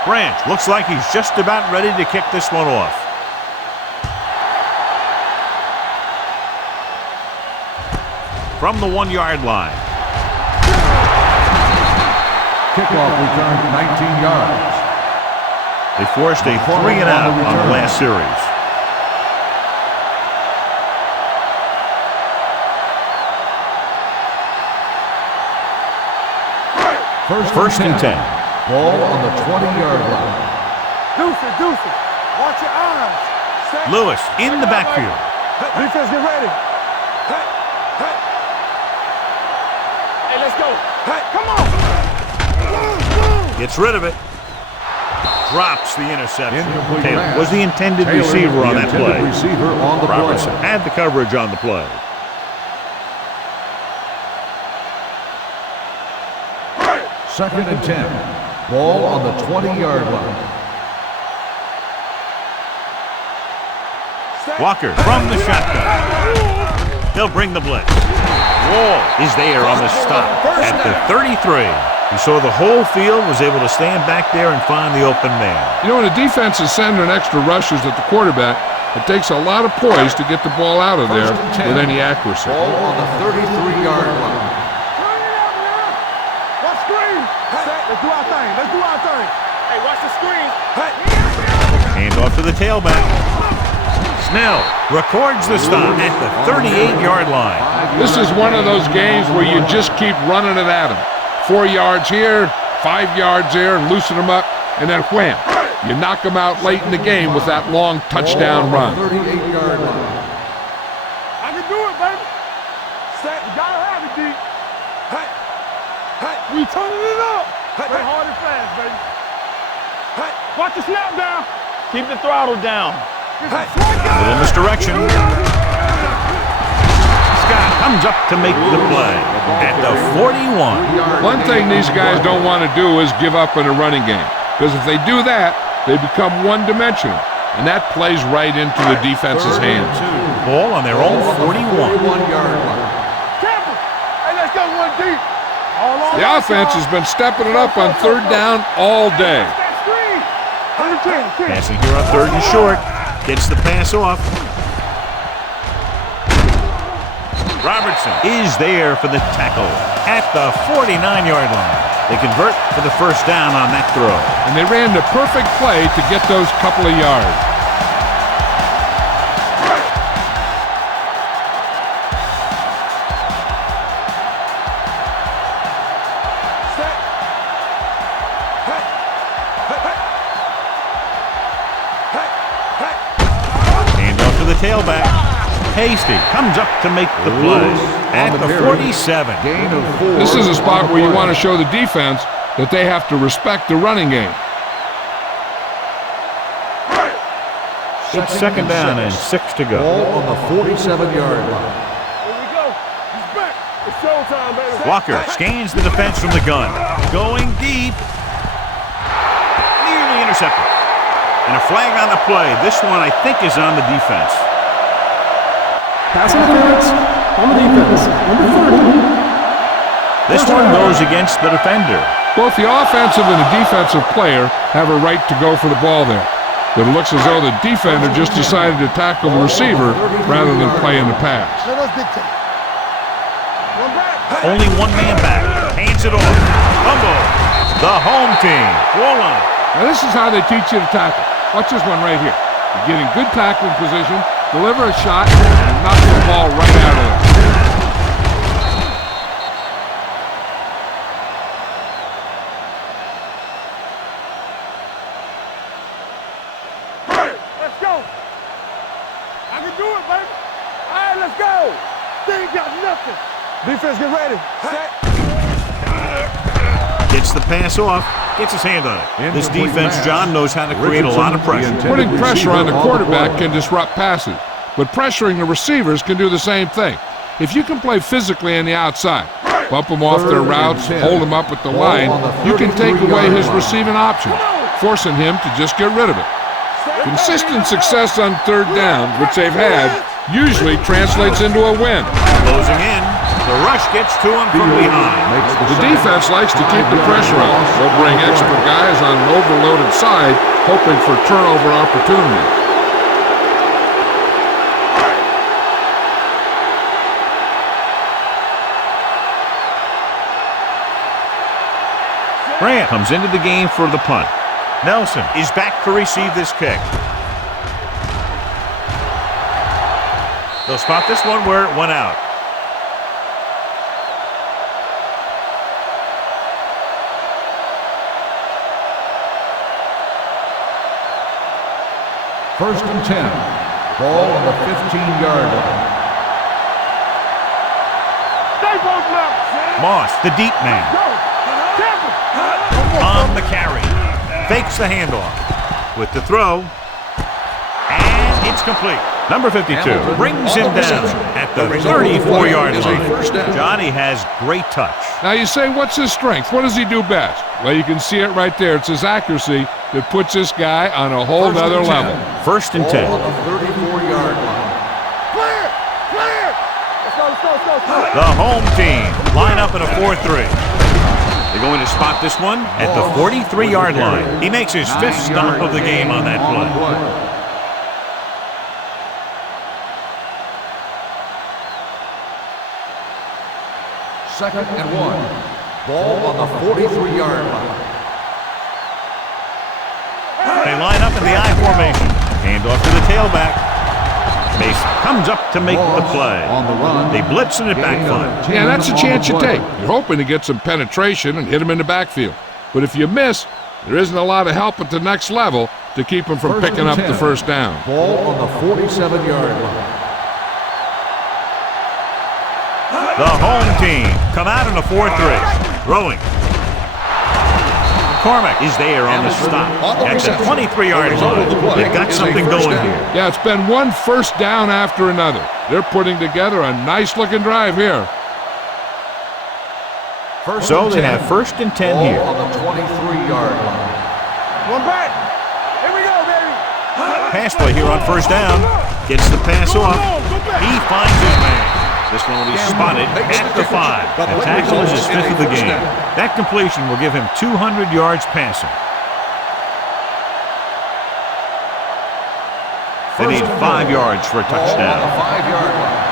Branch looks like he's just about ready to kick this one off. From the 1-yard line. Kickoff return 19 yards. They forced a 3-and-out on the last series. First and 10. Ball on the 20-yard line. Deuce it. Watch your eyes. Lewis in the backfield. Defense, get ready. Hey, let's go. Come on. Gets rid of it. Drops the interception. Incomplete Taylor pass. was the intended Taylor, receiver on the that intended play. receiver on the Robertson play. had the coverage on the play. Second and 10. Ball on the 20-yard line. Walker from the shotgun. He'll bring the blitz. Wall is there on the stop at the 33. He saw the whole field, was able to stand back there and find the open man. You know, when a defense is sending extra rushes at the quarterback, it takes a lot of poise to get the ball out of there with any accuracy. Ball on the 33-yard line. Turn it up now. Watch screen. Let's do our thing. Hey, watch the screen. Hand off to the tailback. Snell records the stop at the 38-yard line. This is one of those games where you just keep running it at them. 4 yards here, 5 yards there, and loosen them up, and then wham. You knock them out late in the game with that long touchdown run. 38-yard line. I can do it, baby. You gotta have it, D. We turning it up. Play hard and fast, baby. Watch the snap down. Keep the throttle down. A little misdirection. Scott comes up to make the play at the 41. One thing these guys don't want to do is give up in a running game, because if they do that, they become one-dimensional, and that plays right into the defense's hands. Ball on their own 41. 41-yard line. Campbell. Hey, let's go one deep. All on The offense has been stepping it up on third down all day. that screen. 110. Passing here on third and short. Gets the pass off. Robertson is there for the tackle at the 49-yard line. They convert for the first down on that throw. And they ran the perfect play to get those couple of yards. Hand off to the tailback. Hasty comes up to make the play at the 47. Gain of 4. This is a spot where you want to show the defense that they have to respect the running game. It's second down and 6 to go. Ball on the 47-yard line. Here we go. He's back. It's showtime, baby. Walker scans the defense from the gun. Going deep. Nearly intercepted. And a flag on the play. This one, I think, is on the defense. Pass interference on the defense. Number 30. This one goes against the defender. Both the offensive and the defensive player have a right to go for the ball there. But it looks as though the defender just decided to tackle the receiver rather than playing the pass. Let us dictate. One back. Only one man back. Hands it off. Fumble. The home team. Goal line. Now this is how they teach you to tackle. Watch this one right here. You get in good tackling position, deliver a shot, and knock the ball right out of there. Let's go. I can do it, baby. All right, let's go. They ain't got nothing. Defense, get ready. Set. Gets the pass off. Gets his hand on it. This defense, John, knows how to create a lot of pressure. Putting pressure on the quarterback can disrupt passes, but pressuring the receivers can do the same thing. If you can play physically on the outside, bump them off their routes, hold them up at the line, you can take away his receiving options, forcing him to just get rid of it. Consistent success on third down, which they've had, usually translates into a win. Closing in. The rush gets to him from behind. The defense likes to keep the pressure on. They'll bring extra guys on an overloaded side, hoping for turnover opportunity. Grant comes into the game for the punt. Nelson is back to receive this kick. They'll spot this one where it went out. First and 10. Ball on the 15-yard line. Stay both left. Moss, the deep man, Go. Temple. on the carry. Fakes the handoff. With the throw. And it's complete. Number 52 brings him down at the 34-yard line. Johnny has great touch. Now you say, what's his strength? What does he do best? Well, you can see it right there. It's his accuracy that puts this guy on a whole nother level. First and 10. Ball on the 34-yard line. Clear. Clear. Let's go, let's go, let's go. The home team line up in a 4-3. They're going to spot this one at the 43-yard line. He makes his fifth stop of the game on that play. Second and 1. Ball on the 43-yard line. They line up in the I formation. Hand off to the tailback. Mason comes up to make the play. On the run. They blitz and it backfires. Yeah, that's a chance you take. You're hoping to get some penetration and hit him in the backfield. But if you miss, there isn't a lot of help at the next level to keep him from picking up the first down. Ball on the 47-yard line. The home team come out in a 4-3. Throwing. McCormick is there on the stop at the 23-yard line. They've got something going here. Yeah, it's been one first down after another. They're putting together a nice-looking drive here. So they have first and 10 Ball here. on the 23-yard line. One back. Here we go, baby. Pass play here on first down. Gets the pass off. He finds his man. This one will be spotted at the 5. The tackle is his fifth of the game. That completion will give him 200 yards passing. They need 5 yards for a Ball on the touchdown. 5-yard line.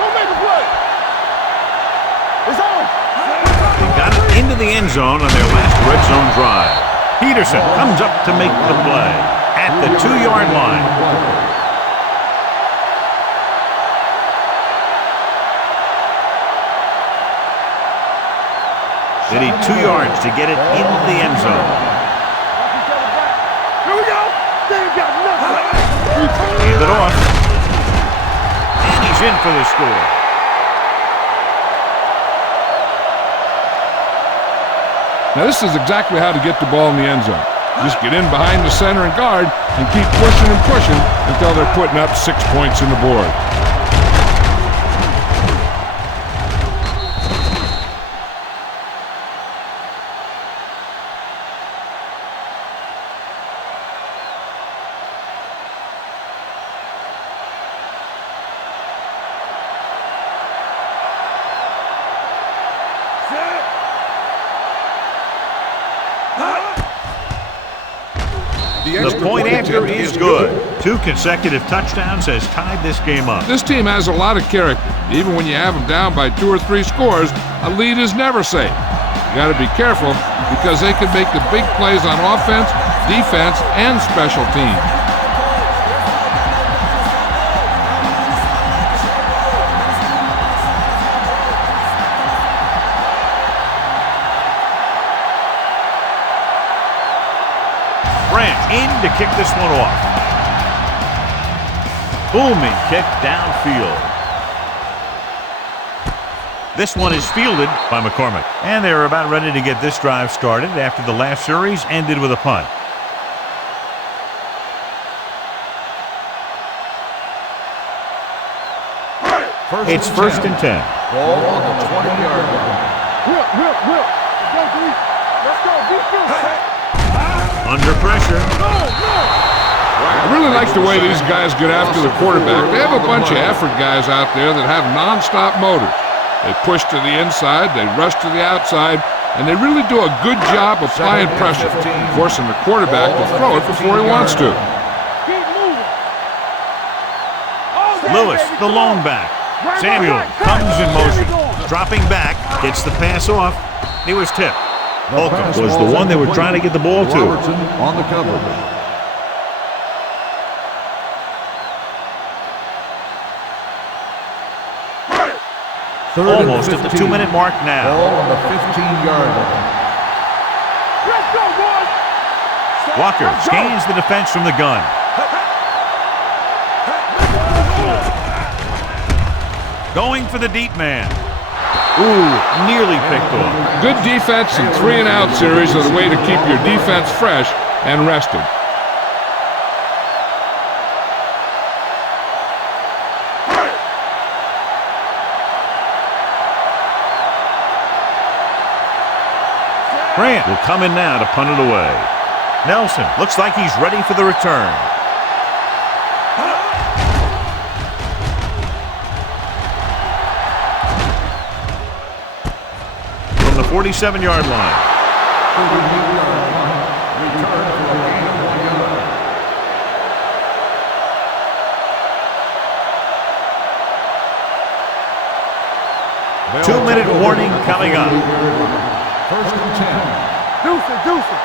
Don't make a play. It's on. They got it into the end zone on their last red zone drive. Peterson comes up to make the play at the 2-yard line. They need 2 yards to get it into the end zone. Here we go. They ain't got nothing. Hand it off. And he's in for the score. Now this is exactly how to get the ball in the end zone. Just get in behind the center and guard and keep pushing and pushing until they're putting up 6 points on the board. The point after is good. 2 consecutive touchdowns has tied this game up. This team has a lot of character. Even when you have them down by 2 or 3 scores, a lead is never safe. You got to be careful because they can make the big plays on offense, defense, and special teams. In to kick this one off. Booming kick downfield. This one is fielded by McCormick. And they're about ready to get this drive started after the last series ended with a punt. It's first and 10. Ball on the 20-yard line. Whip. Let's go. Defense. Under pressure. I really like the way these guys get after the quarterback. They have a bunch of effort guys out there that have non-stop motors. They push to the inside, they rush to the outside, and they really do a good job applying pressure, forcing the quarterback to throw it before he wants to. Keep moving. Lewis, the lone back. Samuel comes in motion. Dropping back, gets the pass off. He was tipped. Holcomb was the one they were trying to get the ball to. Robertson on the coverage. Almost at the 2-minute mark now. Ball on the 15-yard line. Let's go, boys. Walker scans the defense from the gun. Going for the deep man. Ooh, nearly picked off. Good defense and 3-and-out series are the way to keep your defense fresh and rested. Grant will come in now to punt it away. Nelson looks like he's ready for the return. From the 47-yard line. Return for a gain of 1 yard. Two-minute warning coming up. First and 10. Deuce it.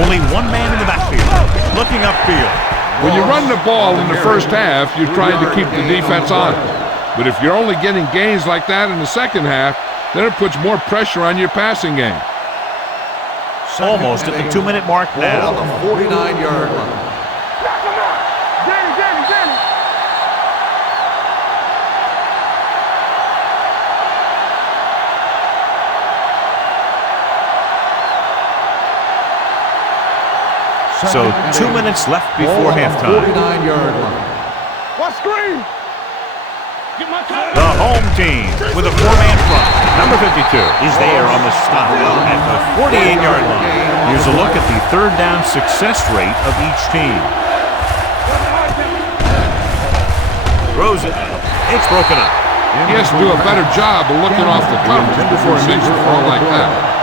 Only one man in the backfield. Looking upfield. When you run the ball in the first half, you're trying to keep the defense on it. But if you're only getting gains like that in the second half, then it puts more pressure on your passing game. Almost at the 2-minute mark now. On the 49-yard line. Danny. So 2 minutes left before halftime. 49-yard line. What screen? Get my cut. The home team with a 4-man front. Number 52 is there on the stop at the 48-yard line. Here's a look at the third down success rate of each team. Throws it. It's broken up. He has to do a better job of looking off the coverage before he makes a throw like that.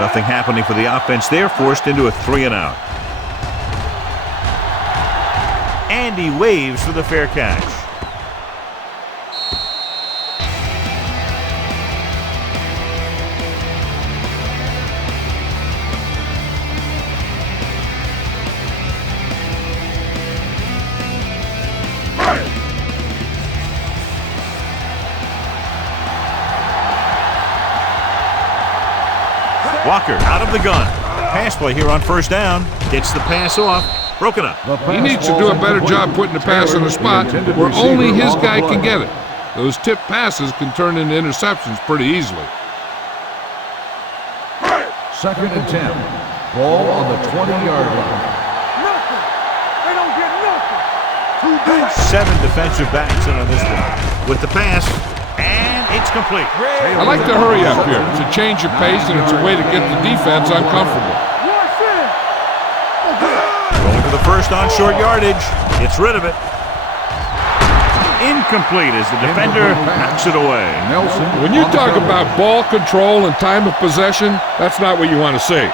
Nothing happening for the offense. They're forced into a 3-and-out. And he waves for the fair catch. Walker out of the gun. Pass play here on first down. Gets the pass off. Broken up. He needs to do a better job putting the pass in a spot where only his guy can get it. Those tip passes can turn into interceptions pretty easily. Second and 10. Ball on the 20-yard line. Nothing. They don't get nothing. 7 defensive backs in on this one. With the pass. And it's complete. I like to hurry up here. It's a change of pace, and it's a way to get the defense uncomfortable. Going to the first on short yardage. Gets rid of it. Incomplete as the defender knocks it away. Nelson. When you talk about ball control and time of possession, that's not what you want to see.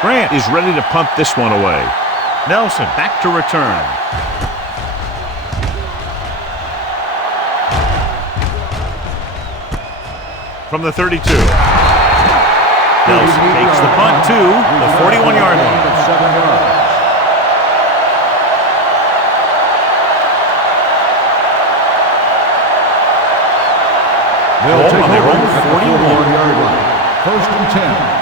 Grant is ready to punt this one away. Nelson back to return. From the 32. Nelson takes the punt to the 41-yard line. They'll take on their own over 41-yard line. First and 10.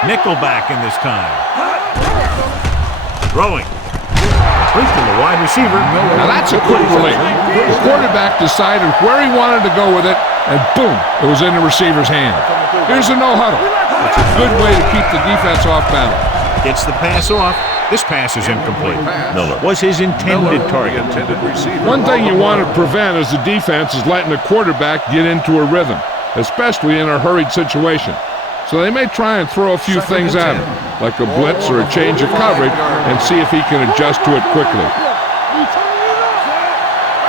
Nickelback in this time. Throwing. Complete to the wide receiver. Now that's a quick release. The quarterback decided where he wanted to go with it, and boom, it was in the receiver's hand. Here's a no huddle. It's a good way to keep the defense off balance. Gets the pass off. This pass is incomplete. Miller was his intended target. One thing you want to prevent as the defense is letting the quarterback get into a rhythm, especially in a hurried situation. So they may try and throw a few things at him, like a blitz or a change of coverage, and see if he can adjust to it quickly.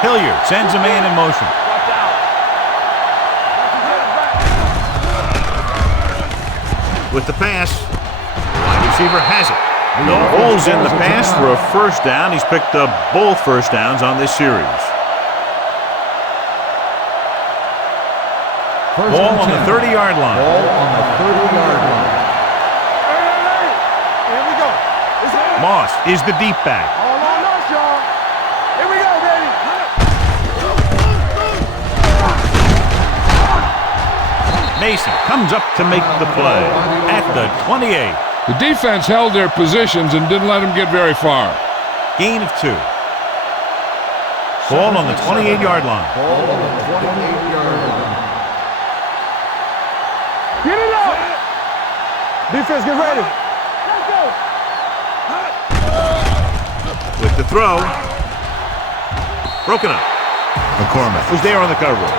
Hilliard sends a man in motion. With the pass, the wide receiver has it. Pulls in the pass for a first down. He's picked up both first downs on this series. Ball on the 30-yard line. Ball on the 30-yard line. Here we go. Moss is the deep back. Hold on, y'all. Here we go, baby. Mason comes up to make the play at the 28. The defense held their positions and didn't let them get very far. Gain of 2. Ball on the 28-yard line. Ball on the 28-yard line. Get it up. Defense, get ready. With the throw. Broken up. McCormick was there on the coverage.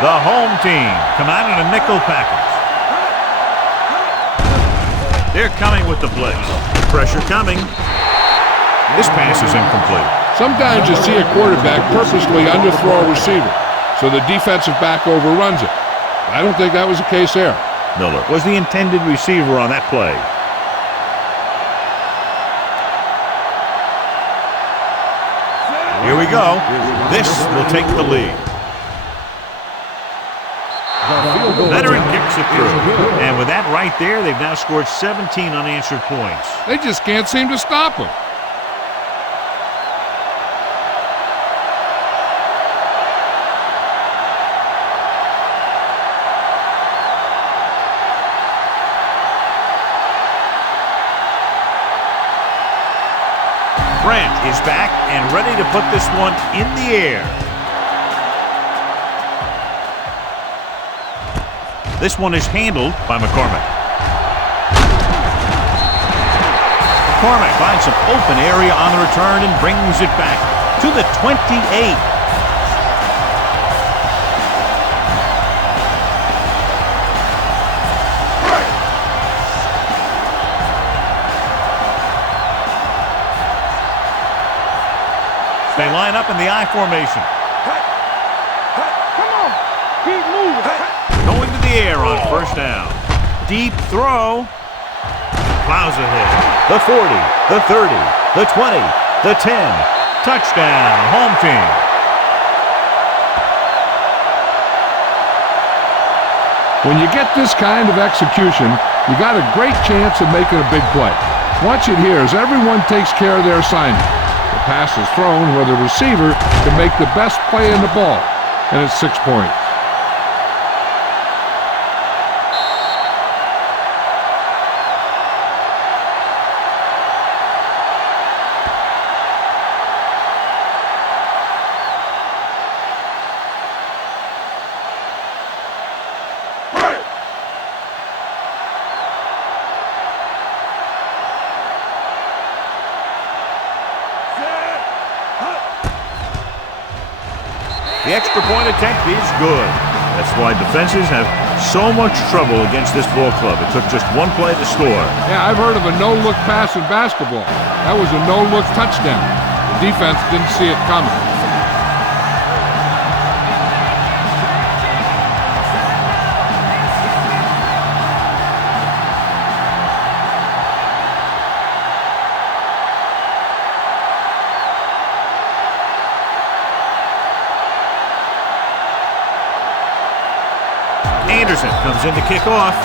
The home team come out in a nickel package. They're coming with the blitz. Pressure coming. This pass is incomplete. Sometimes you see a quarterback purposely underthrow a receiver, so the defensive back overruns it. I don't think that was the case there. Miller was the intended receiver on that play. Here we go. This will take the lead. Veteran kicks it through. And with that right there, they've now scored 17 unanswered points. They just can't seem to stop him. Grant is back and ready to put this one in the air. This one is handled by McCormick. McCormick finds some open area on the return and brings it back to the 28. They line up in the I formation. Come on. Keep moving. Going to the air on first down. Deep throw. Plows ahead. The 40, the 30, the 20, the 10. Touchdown, home team. When you get this kind of execution, you got a great chance of making a big play. Watch it here as everyone takes care of their assignment. The pass is thrown where the receiver can make the best play in the ball, and it's 6 points. The extra point attempt is good. That's why defenses have so much trouble against this ball club. It took just one play to score. Yeah, I've heard of a no-look pass in basketball. That was a no-look touchdown. The defense didn't see it coming. Anderson comes in to kick off.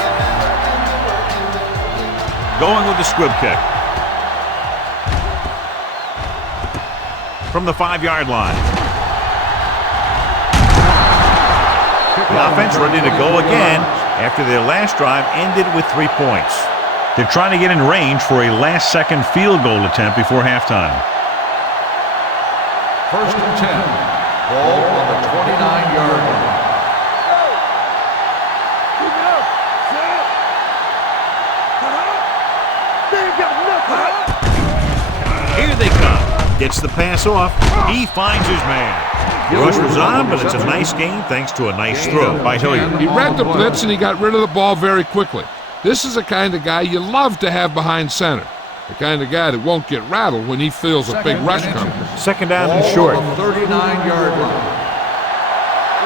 Going with the squib kick. From the 5-yard line. The offense ready to go again after their last drive ended with 3 points. They're trying to get in range for a last-second field goal attempt before halftime. 1st and 10. Ball on the 29-yard line. Here they come. Gets the pass off. He finds his man. The rush was on, but it's a nice gain thanks to a nice throw by Hilliard. He read the blitz and he got rid of the ball very quickly. This is the kind of guy you love to have behind center. The kind of guy that won't get rattled when he feels a big rush coming. 2nd down and short. On the 39-yard line.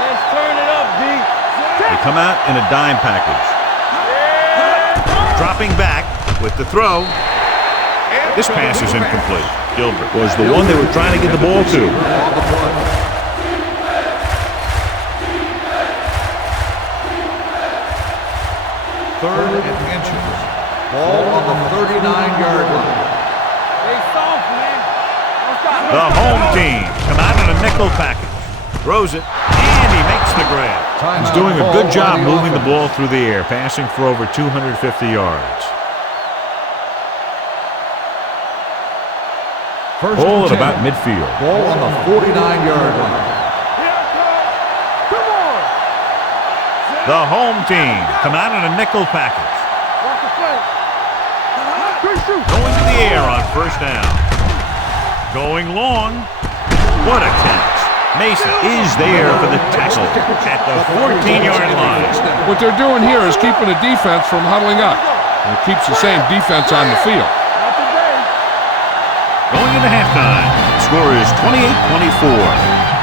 Let's turn it up, D. They come out in a dime package. Dropping back with the throw. This pass is incomplete. Gilbert was the one they were trying to get the ball to. 3rd and inches. Ball on the 39-yard line. Hey, soft, man. The home team come out in a nickel package. Throws it, and he makes the grab. He's doing a good job moving the ball through the air, passing for over 250 yards. Ball at about midfield. Ball on the 49-yard line. Come on. The home team come out in a nickel package. Watch the play. Good shoot. Going to the air on 1st down. Going long. What a catch. Mason is there for the tackle at the 14-yard line. What they're doing here is keeping the defense from huddling up. And it keeps the same defense on the field. Not today. Going into halftime, the score is 28-24.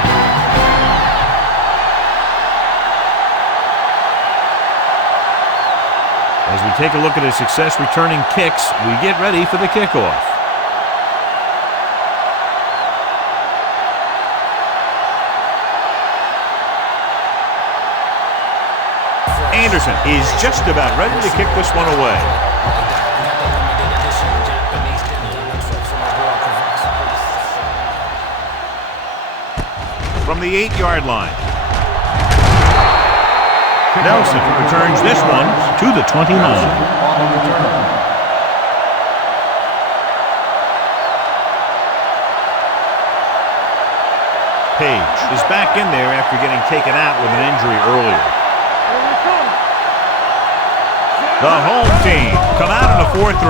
As we take a look at his success returning kicks, we get ready for the kickoff. Anderson is just about ready to kick this one away. From the 8-yard line. Nelson returns this one to the 29. Page is back in there after getting taken out with an injury earlier. The home team come out in a 4-3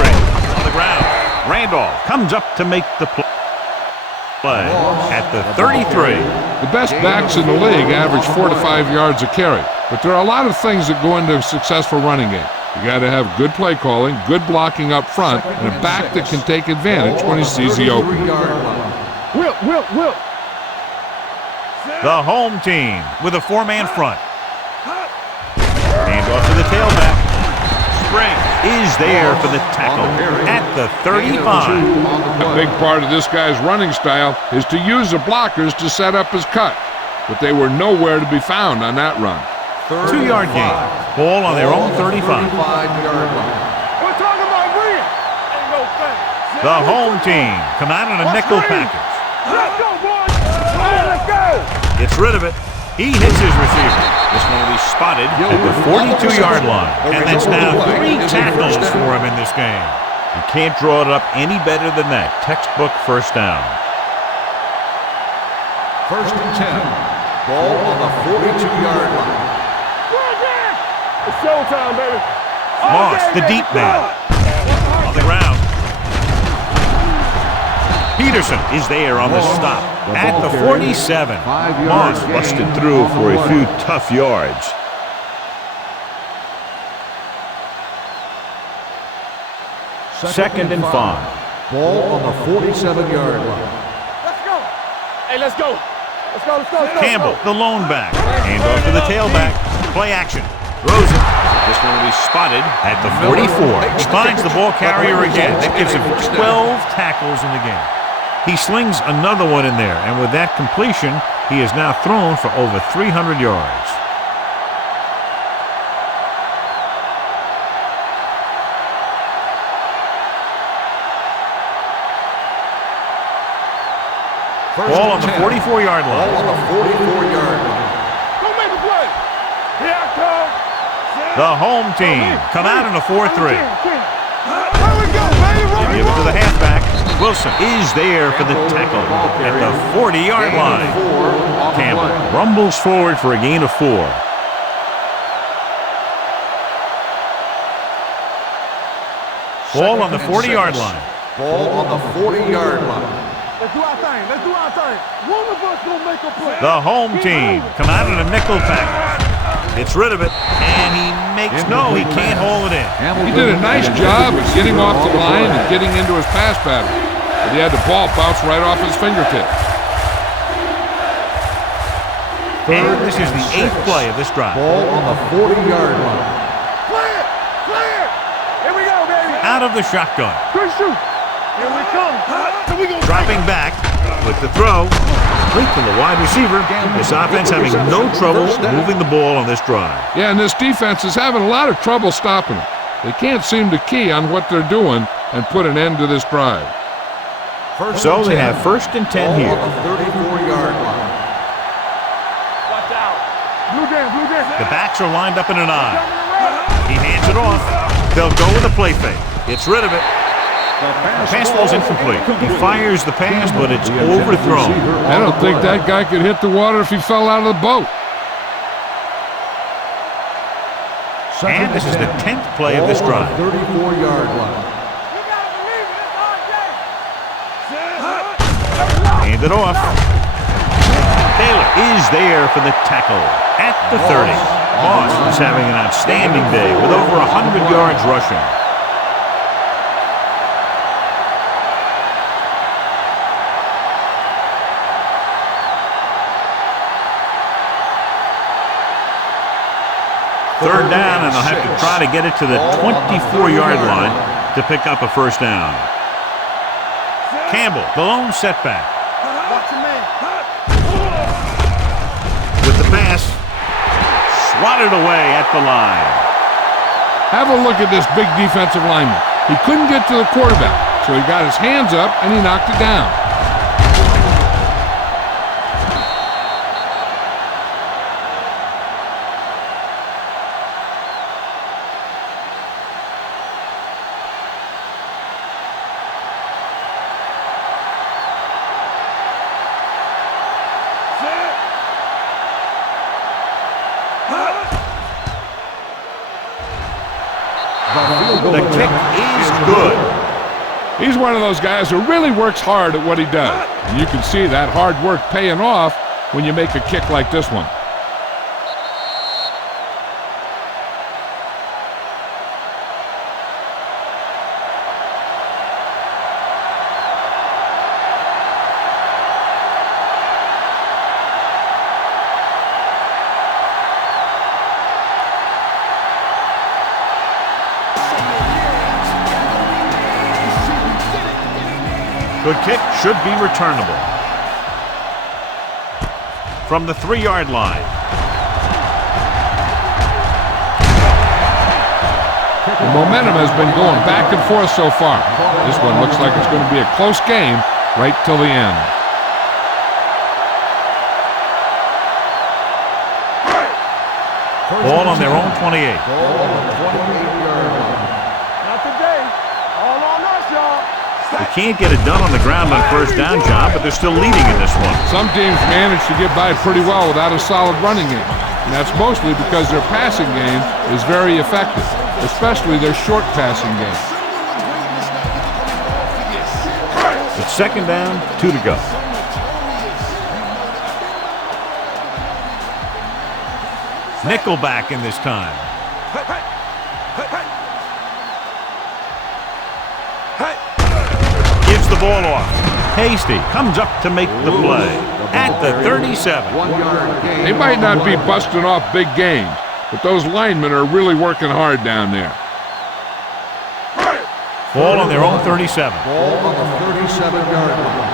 on the ground. Randolph comes up to make the play at the 33. The best backs in the league average 4 to 5 yards a carry. But there are a lot of things that go into a successful running game. You got to have good play calling, good blocking up front, and a back that can take advantage when he sees the opening. Wilt. The home team with a 4-man front. Hand off to the tailback. Spring is there for the tackle at the 35. A big part of this guy's running style is to use the blockers to set up his cut. But they were nowhere to be found on that run. 2-yard gain. Ball on their own 35. We're talking about Green. Ain't no thing. The home team come out in a nickel package. Let's go, boys. Let's go. Gets rid of it. He hits his receiver. This one will be spotted at the 42-yard line. And that's now 3 tackles for him in this game. You can't draw it up any better than that. Textbook 1st down. 1st and 10. Ball on the 42-yard line. It's showtime, baby. Moss, the deep man. On the ground. He Peterson is there on the stop at the 47. Moss busted through for a few tough yards. Second and 5. Ball on the 47-yard line. Let's go. Hey, let's go. Let's go, let's go, let's go. Campbell, the lone back. Hand off to the tailback. Play action. Throws it. This one will be spotted at the 44. He finds the ball carrier again. That gives him 12 tackles in the game. He slings another one in there, and with that completion, he has now thrown for over 300 yards. Ball on the 44-yard line. Ball on the 44-yard line. Don't make a play. Here I come. The home team come out in a 4-3. Here we go, baby. Give it to the halfback. Wilson is there for the tackle at the 40-yard line. Campbell rumbles forward for a gain of 4. Ball on the 40-yard line. Ball on the 40-yard line. Let's do our thing. Let's do our thing. One of us gonna make a play. The home team come out in a nickel package. Gets rid of it, and he makes no, he can't haul it in. He did a nice job of getting off the line and getting into his pass pattern, but he had the ball bounce right off his fingertips. And this is the 8th play of this drive. Ball on the 40-yard line. Clear! Clear! Here we go, baby. Out of the shotgun. Good shoot. Here we come. Here we go. Dropping back with the throw. Complete to the wide receiver. This offense having no trouble moving the ball on this drive. Yeah, and this defense is having a lot of trouble stopping them. They can't seem to key on what they're doing and put an end to this drive. So they have 1st and 10 here. Ball on the 34-yard line. Watch out. Blue jam, blue jam. The backs are lined up in an I. He hands it off. They'll go with a play fake. Gets rid of it. The pass falls incomplete. He fires the pass, but it's overthrown. I don't think that guy could hit the water if he fell out of the boat. And this is the 10th play of this drive. 34-yard line. You gotta believe it. It's RJ. Hand it off. Taylor is there for the tackle at the 30. Moss is having an outstanding day with over 100 yards rushing. Third down, and they'll have to try to get it to the 24-yard line to pick up a first down. Campbell, the lone setback. Watch your man. With the pass, swatted away at the line. Have a look at this big defensive lineman. He couldn't get to the quarterback, so he got his hands up and he knocked it down. The kick is good. He's one of those guys who really works hard at what he does. And you can see that hard work paying off when you make a kick like this one. Good kick should be returnable. From the 3-yard line. The momentum has been going back and forth so far. This one looks like it's going to be a close game right till the end. Ball on their own 28. Ball on the 28-yard line. Not today. All on us, y'all. They can't get it done on the ground on first down, John, but they're still leading in this one. Some teams manage to get by pretty well without a solid running game. And that's mostly because their passing game is very effective, especially their short passing game. It's second down, 2 to go. Nickelback in this time. Gives the ball off. Hasty comes up to make the play at the 37. 1 yard gain. They might not be busting off big games, but those linemen are really working hard down there. Ball on their own 37. Ball on the 37-yard line.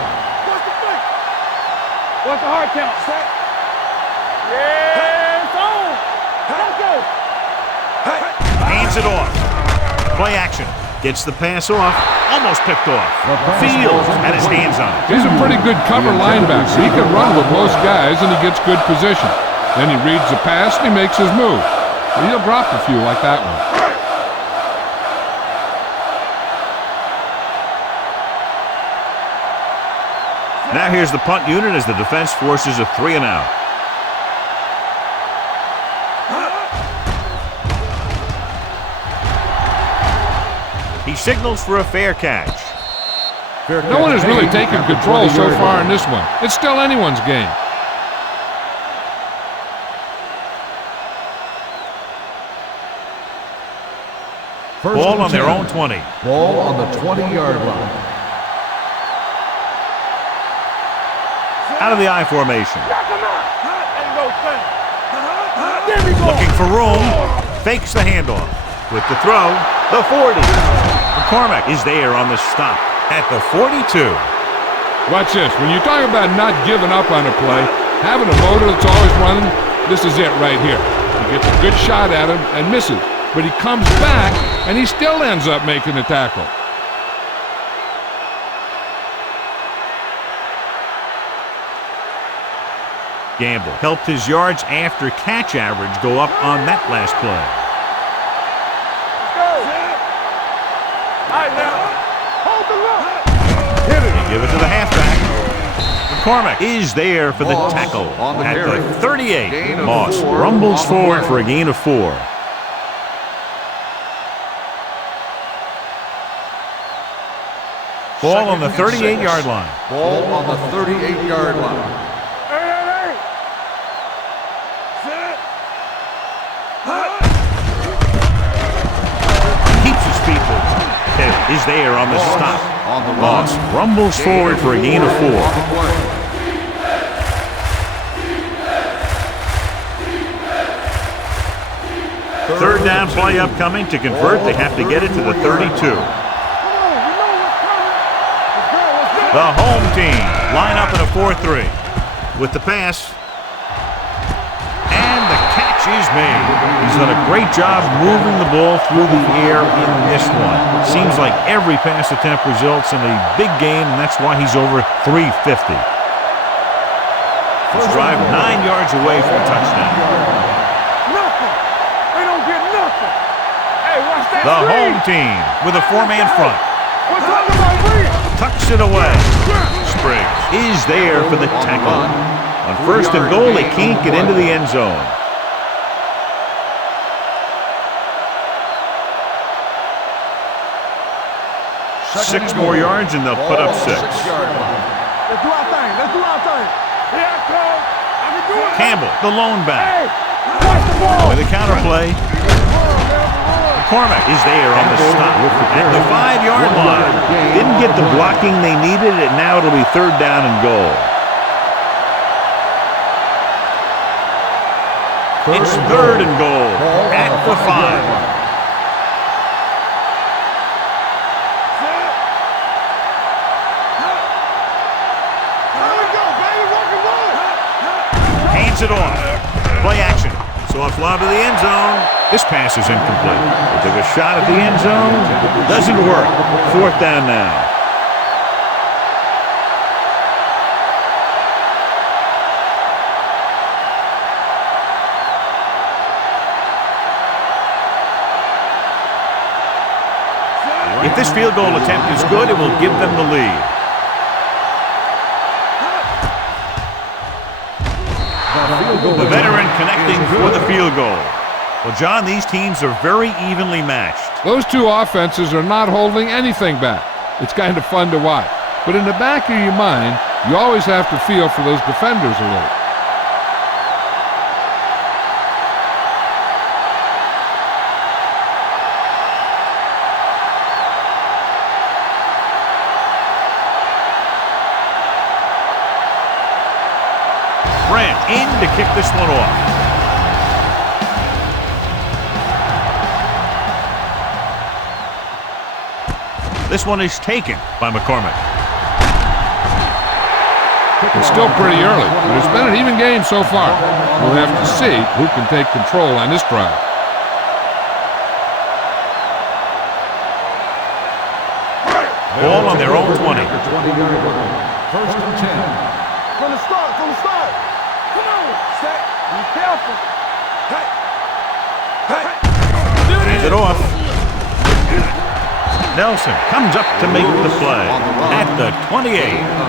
What's the hard count? Yeah, it's on. Let's go. Hands it off. Play action. Gets the pass off. Almost picked off. Fields had his hands on it. He's a pretty good cover linebacker. He can run with most guys, and he gets good position. Then he reads the pass, and he makes his move. He'll drop a few like that one. Now here's the punt unit as the defense forces a 3 and out. He signals for a fair catch. No one has really taken control so far in this one. It's still anyone's game. Ball on their own 20. Ball on the 20-yard line. Out of the I formation. Looking for room. Fakes the handoff. With the throw, the 40. McCormick is there on the stop at the 42. Watch this. When you talk about not giving up on a play, having a motor that's always running, this is it right here. He gets a good shot at him and misses. But he comes back, and he still ends up making the tackle. Gamble helped his yards after catch average go up on that last play. They give it to the halfback. McCormick is there for the tackle at the 38. Moss rumbles forward for a gain of 4. Ball on the 38-yard line. Ball on the 38-yard line. Keeps his feet moving. Taylor is there on the stop. Moss rumbles forward for a gain of 4. Third down play upcoming. To convert, they have to get it to the 32. The home team line up in a 4-3 with the pass. And the catch is made. He's done a great job moving the ball through the air in this one. Seems like every pass attempt results in a big gain, and that's why he's over 350. Let's drive 9 yards away from a touchdown. Nothing. They don't get nothing. Hey, watch that. The home team with a 4-man front. What's up about Reed? Tucks it away. Spriggs is there for the tackle. On first and goal, they can't get into the end zone. Six more yards and they'll put up 6. Let's do our thing. Let's do our thing. Here I come. I can do it. Campbell, the lone back. Hey, watch the ball. With a counterplay. McCormick is there on the stop at the 5-yard line. Didn't get the blocking they needed, and now it'll be third down and goal. It's third and goal at the 5. Hands it off. Play action. Soft lob to the end zone. This pass is incomplete. They took a shot at the end zone. Doesn't work. Fourth down now. If this field goal attempt is good, it will give them the lead. The veteran connecting for the field goal. Well, John, these teams are very evenly matched. Those two offenses are not holding anything back. It's kind of fun to watch. but in the back of your mind, you always have to feel for those defenders a little. Grant in to kick this one off. This one is taken by McCormick. It's still pretty early, but it's been an even game so far. We'll have to see who can take control on this drive. Ball on their own 20. First and 10. From the start, from the start. Come on. Set. Be careful. Hey. Hey. Hands it off. Nelson comes up to make the play at the 28.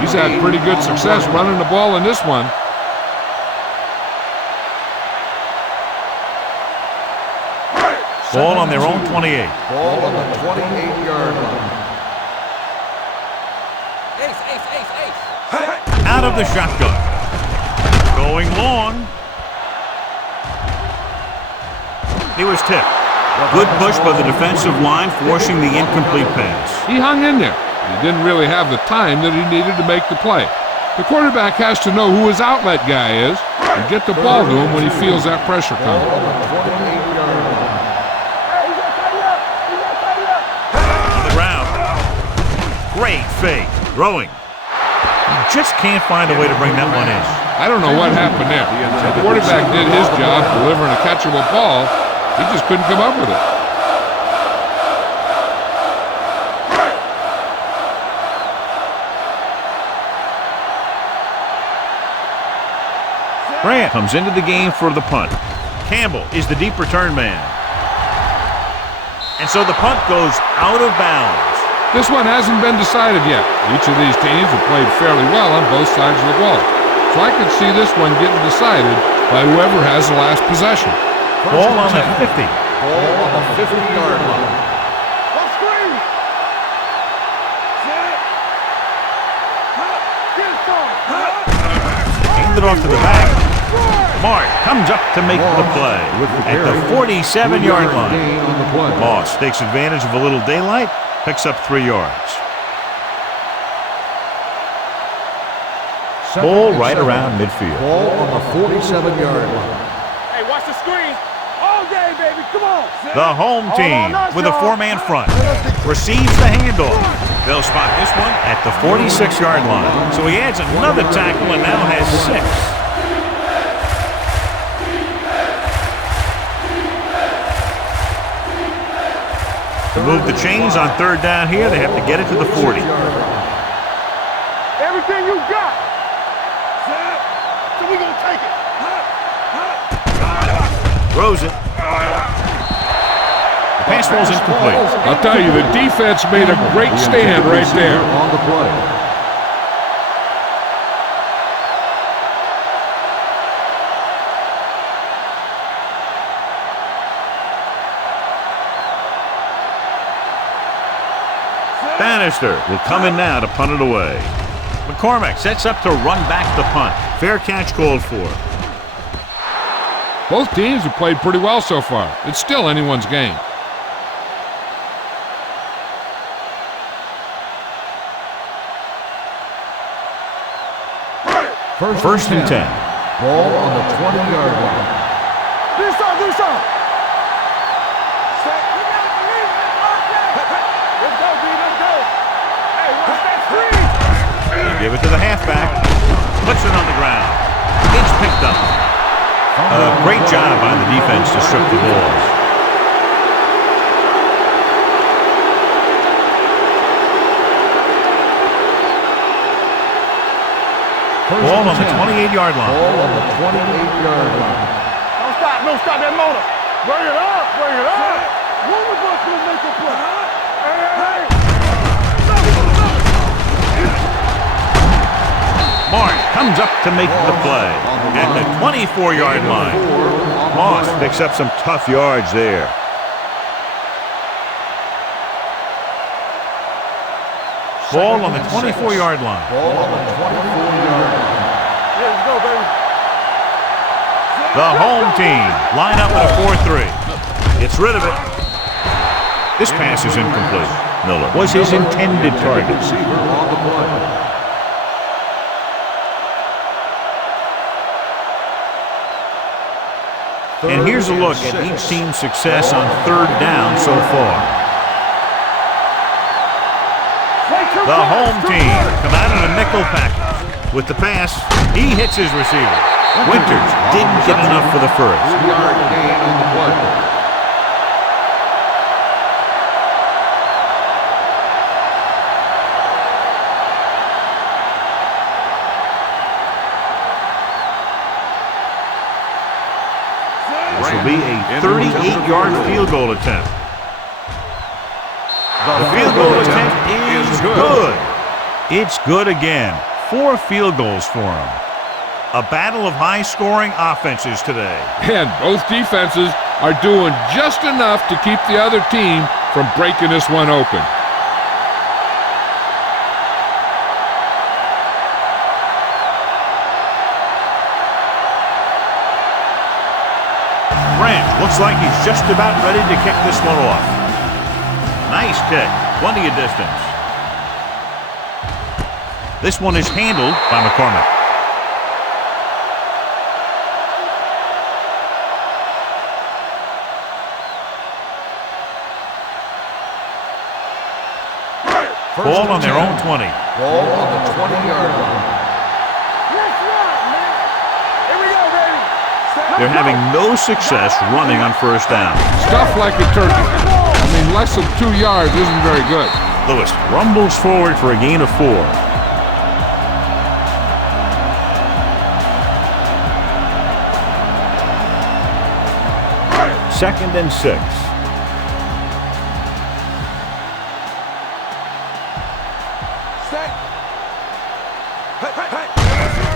He's had pretty good success running the ball in this one. Ball on their own 28. Ball on the 28-yard line. Out of the shotgun. Going long. He was tipped. Good push by the defensive line, forcing the incomplete pass. He hung in there. He didn't really have the time that he needed to make the play. The quarterback has to know who his outlet guy is and get the ball to him when he feels that pressure coming. Ball on the 28-yard line. On the ground. Great fake. Throwing. Just can't find a way to bring that one in. I don't know what happened there. The quarterback did his job delivering a catchable ball. He just couldn't come up with it. Grant comes into the game for the punt. Campbell is the deep return man. And so the punt goes out of bounds. This one hasn't been decided yet. Each of these teams have played fairly well on both sides of the ball. So I could see this one getting decided by whoever has the last possession. Ball on the 50. Ball on the 50-yard line. Let's screen. Set. Get it started. Hand it off to the back. Mark comes up to make the play at the 47-yard line. Gain on the play. Moss takes advantage of a little daylight, picks up 3 yards. Ball right around midfield. Ball on the 47-yard line. Hey, watch the screen. All day, baby. Come on. The home team with a 4-man front receives the handoff. They'll spot this one at the 46-yard line. So he adds another tackle and now has 6. To move the chains on third down here, they have to get it to the 40. Everything you got. Set. So we gonna take it. Throws it. The pass ball's incomplete. I'll tell you, the defense made a great stand right there. On the play. Bannister will come in now to punt it away. McCormick sets up to run back the punt. Fair catch called for. Both teams have played pretty well so far. It's still anyone's game. First and 10. Ball on the 20-yard line. Do something. Set. Let's go, B. Let's go. Hey, watch that screen. They give it to the halfback. Puts it on the ground. It's picked up. Great job by the defense to strip the balls. Ball on the 28-yard line. Ball on the 28-yard line. Don't stop that motor. Bring it up. One of us will make a play. Hey. Mark comes up to make the play at the 24-yard line. Moss picks up some tough yards there. Ball on the 24-yard line. Ball on the 24-yard line. Yeah, let's go, baby. The home team line up in a 4-3. Gets rid of it. This pass is incomplete. Miller was his intended target. Receiver on the play. And here's a look at each team's success on third down so far. The home team come out in a nickel package. With the pass, he hits his receiver. Winters didn't get enough for the first. 3-yard gain on the play. This will be a 38-yard field goal attempt. The field goal attempt is good. It's good again. 4 field goals for him. A battle of high-scoring offenses today. And both defenses are doing just enough to keep the other team from breaking this one open. Grant looks like he's just about ready to kick this one off. Nice kick. Plenty of distance. This one is handled by McCormick. Ball on their own 20. Ball on the 20-yard line. Here we go, baby. They're having no success running on first down. Stuff like a turkey. I mean, less than 2 yards isn't very good. Lewis rumbles forward for a gain of 4. Second and 6.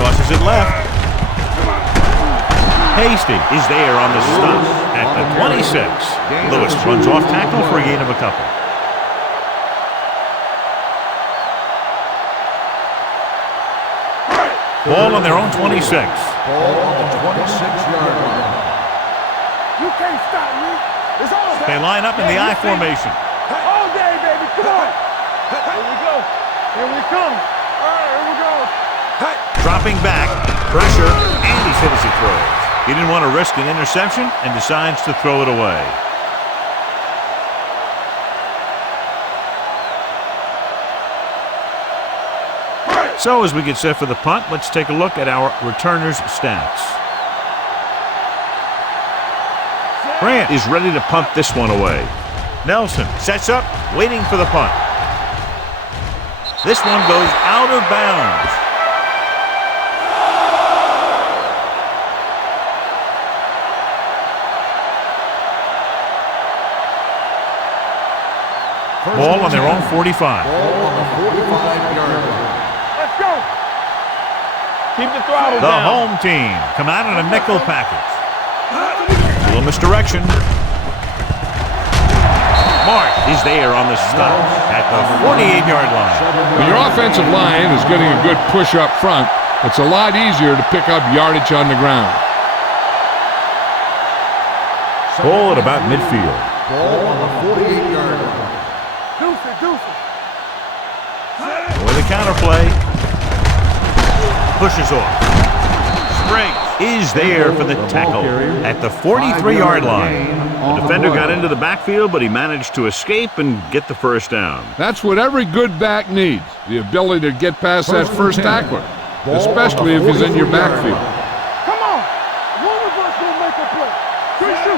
Tosses it left. Hasty is there on the stop at the 26. Lewis runs off tackle for a gain of a couple. Ball on their own 26. Ball on the 26-yard line. You can't stop me. It's all They line up in the I formation. all day, baby. Come on. Here we go. Here we come. All right, here we go. Dropping back, pressure, and he's hit as he throws. He didn't want to risk an interception and decides to throw it away. So as we get set for the punt, let's take a look at our returners' stats. Grant is ready to punt this one away. Nelson sets up, waiting for the punt. This one goes out of bounds. Ball on their own 45. Ball on the 45-yard line. Let's go. Keep the throttle The down. home team come out in a nickel package. A little misdirection. Mark is there on the stop at the 48-yard line. When your offensive line is getting a good push up front, it's a lot easier to pick up yardage on the ground. Ball at about midfield. Ball on the 48-yard line. Deuce. With a counterplay. Pushes off. Springs is there for the tackle at the 43-yard line. The defender got into the backfield, but he managed to escape and get the first down. That's what every good back needs, the ability to get past that first tackler, especially if he's in your backfield. Come on. One of us will make a play.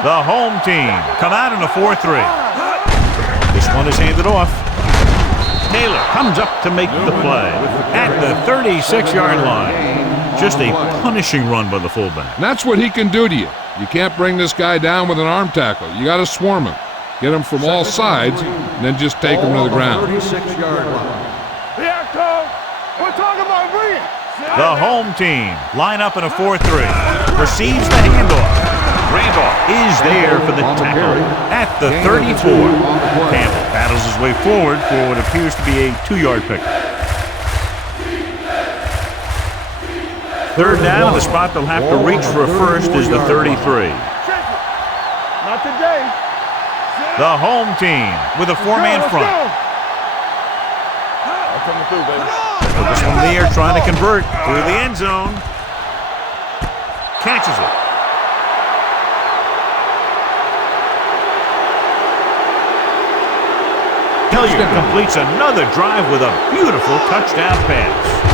The home team come out in a 4-3. This one is handed off. Taylor comes up to make the play at the 36-yard line. Just a punishing run by the fullback. And that's what he can do to you. You can't bring this guy down with an arm tackle. You got to swarm him. Get him from all sides, and then just take him to the ground. 36-yard line. Yeah, Cole. We're talking about bringing. The home team line up in a 4-3. Receives the handoff. Randolph is there for the tackle at the 34. Campbell paddles his way forward for what appears to be a 2-yard pickup. Third down, the spot they'll have to reach for a first is the 33. Not today. The home team with a 4-man front. Coming through, baby. This one in the air trying to convert through the end zone. Catches it. Hilliard completes another drive with a beautiful touchdown pass.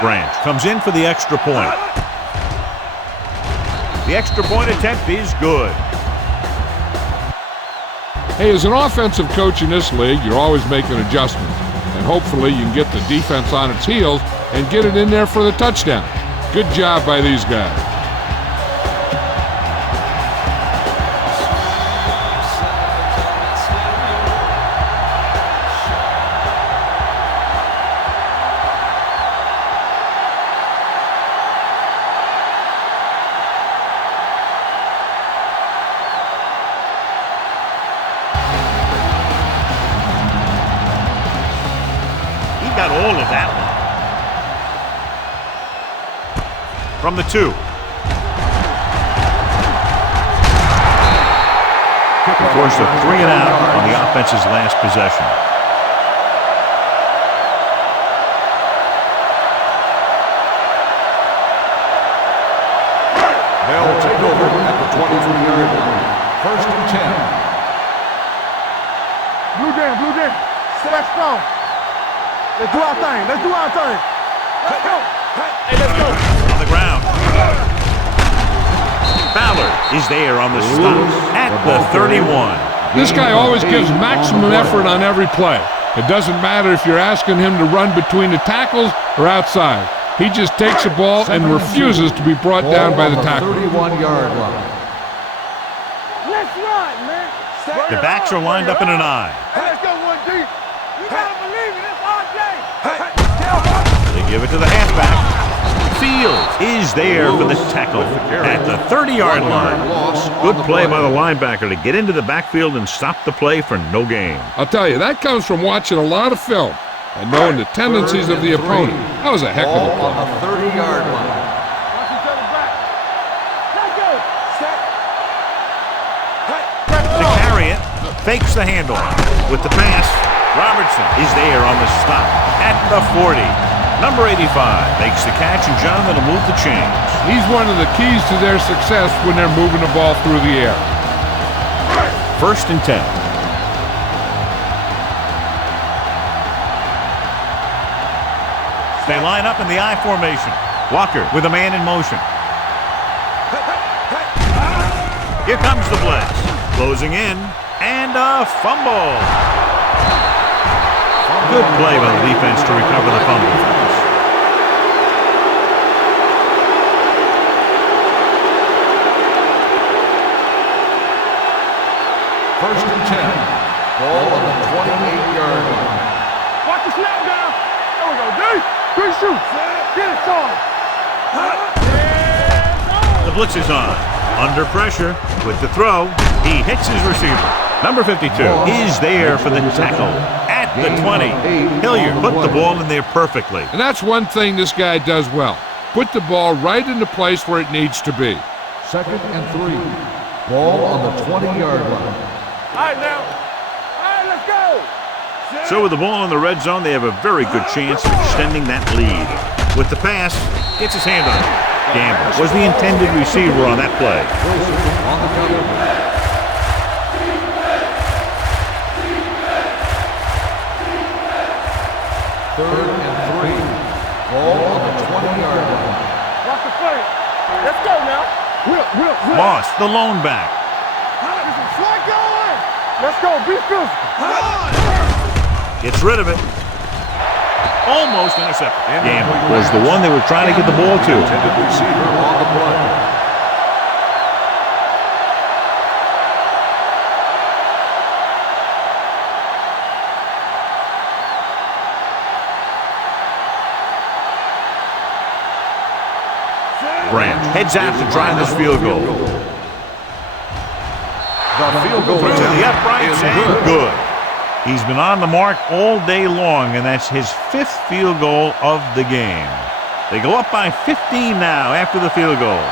Branch comes in for the extra point. The extra point attempt is good. Hey, as an offensive coach in this league, you're always making adjustments. And hopefully you can get the defense on its heels and get it in there for the touchdown. Good job by these guys. Got all of that one. From the 2. Forced a 3 and out on the offense's last possession. They'll take over at the 23-yard line. First and 10. Blue game. Stay strong. Let's do our thing. Let's go. Hey, let's go. On the ground. Ballard is there on the stop at the 31. This guy always gives maximum effort on every play. It doesn't matter if you're asking him to run between the tackles or outside. He just takes the ball and refuses to be brought down by the tackle. 31-yard line. Let's run, man. The backs are lined up in an I. Hey, let's go, 1 deep. You gotta believe it. It's our day. They give it to the halfback. Fields is there for the tackle at the 30-yard line. Good play by the linebacker to get into the backfield and stop the play for no gain. I'll tell you, that comes from watching a lot of film and knowing the tendencies of the opponent. That was a heck of a play. On the 30-yard line. Watch each other back. Let's go. To carry it, fakes the handoff. With the pass, Robertson is there on the stop at the 40. Number 85 makes the catch, and Jonathan will move the chains. He's one of the keys to their success when they're moving the ball through the air. First and 10. They line up in the I formation. Walker with a man in motion. Here comes the blitz. Closing in, and a fumble. Good play by the defense to recover the fumble. First and 10. Ball on the 28-yard line. Watch the snap down. There we go, D. Good shoot. Get it, son. The blitz is on. Under pressure with the throw. He hits his receiver. Number 52 is there for the tackle at the 20. Hilliard put the ball in there perfectly. And that's one thing this guy does well. Put the ball right in the place where it needs to be. Second and 3. Ball on the 20-yard line. All right, now. All right, let's go. So with the ball in the red zone, they have a very good chance of extending that lead. With the pass, gets his hand on it. Gamble was the intended receiver on that play. On the cover. Third and 3. Ball on the 20-yard line. Watch the play. Let's go now. Whip. Moss, the lone back. Let's go. Be physical. Gets rid of it. Almost intercepted. Gamble was the one they were trying to get the ball to. Intended receiver on the play. Branch heads out to try this field goal. The field goal Through attempt the uprights is and good. He's been on the mark all day long, and that's his 5th field goal of the game. They go up by 15 now after the field goal.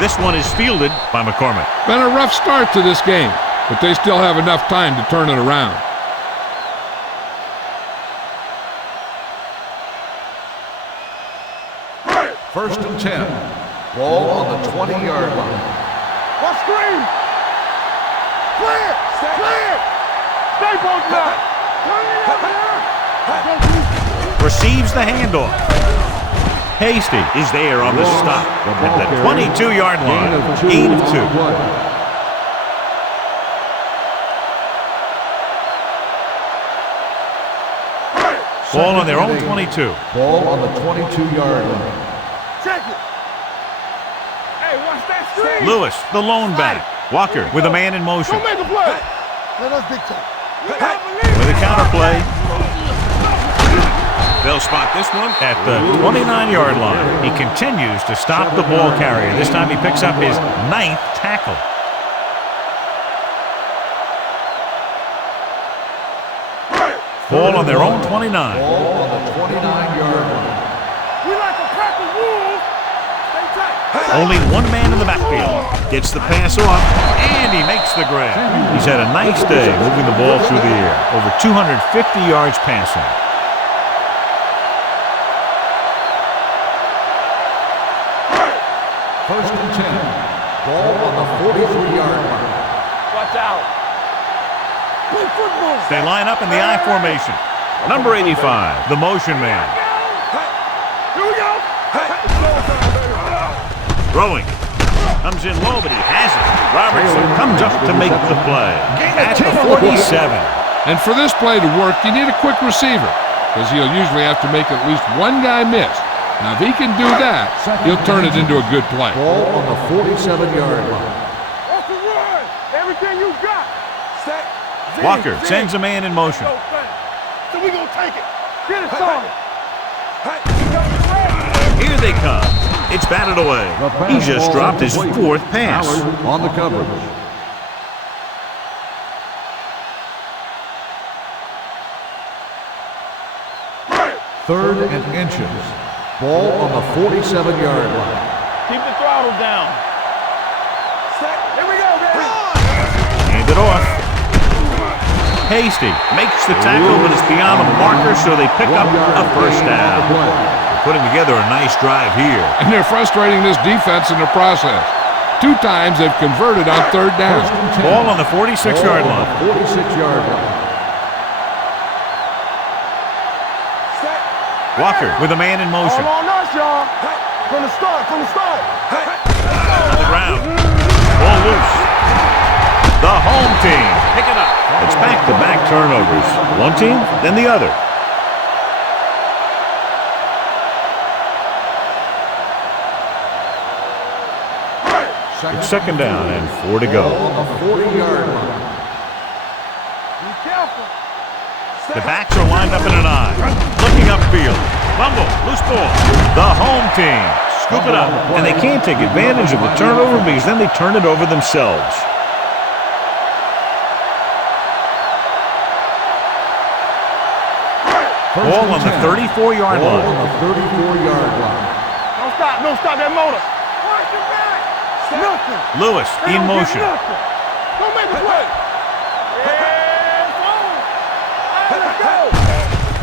This one is fielded by McCormick. Been a rough start to this game, but they still have enough time to turn it around. First and 10. Ball on the 20-yard line. What screen? Clear! Clear! Stay both now! Turn it up now! Receives the handoff. Hasty is there on the stop at the 22-yard line. Gain of 2. Ball on their own 22. Ball on the 22-yard line. Check it! Hey, watch that screen! Lewis, the lone back. Walker with a man in motion. Don't make a play! Let us dictate. With a counterplay. They'll spot this one at the 29-yard line. He continues to stop the ball carrier. This time he picks up his 9th tackle. Ball on their own 29. Ball on the 29-yard line. We like a pack of wolves. Stay tight. Only one man in the backfield. Gets the pass off, and he makes the grab. He's had a nice day moving the ball through the air. Over 250 yards passing. First and 10. Ball on the 43-yard line. Watch out. Play football. They line up in the I formation. Number 85, the motion man. Here we go. Throwing. Comes in low, but he has it. Robertson comes up to make the play. At the 47. And for this play to work, you need a quick receiver, because he'll usually have to make at least one guy miss. Now, if he can do that, he'll turn it into a good play. Ball on the 47-yard line. Off the run. Everything you got. Set. Walker sends a man in motion. So we gonna take it. Get it started. Here they come. It's batted away. He just dropped his 4th pass. Howard on the coverage. Third and inches. Ball on the 47-yard line. Keep the throttle down. Set. Here we go, baby. Hand it off. Hasty makes the tackle, but it's beyond the marker, so they pick up a first down. Putting together a nice drive here. And they're frustrating this defense in the process. 2 times they've converted on 3rd down. Ball on the 46-yard line. 46-yard line. Walker with a man in motion. All on us, y'all. From the start, from the start. On the ground. Ball loose. The home team pick it up. It's back-to-back turnovers. One team, then the other. It's 2nd down and 4 to go. On the 40-yard line. Be careful. The backs are lined up in an I. Looking upfield. Fumble. Loose ball. The home team scoop it up. And they can't take advantage of the turnover because then they turn it over themselves. Ball on the 34-yard line. Ball on the 34-yard line. Don't stop. Don't stop that motor. Watch your back. Nothing. Lewis They in don't get motion. nothing. Don't make a play. Yeah, let's go.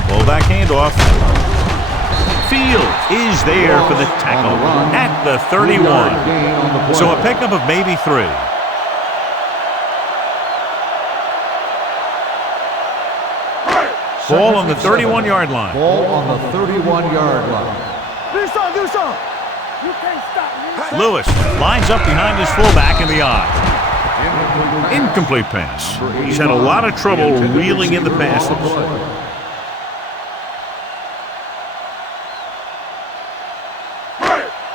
Pull back handoff. Fields is there for the tackle at the 31. So a pickup of maybe 3. Ball on the 31-yard line. Ball on the 31-yard line. Do something. You can't stop me. Lewis lines up behind his fullback in the eye. Incomplete pass. He's had a lot of trouble reeling in the passes.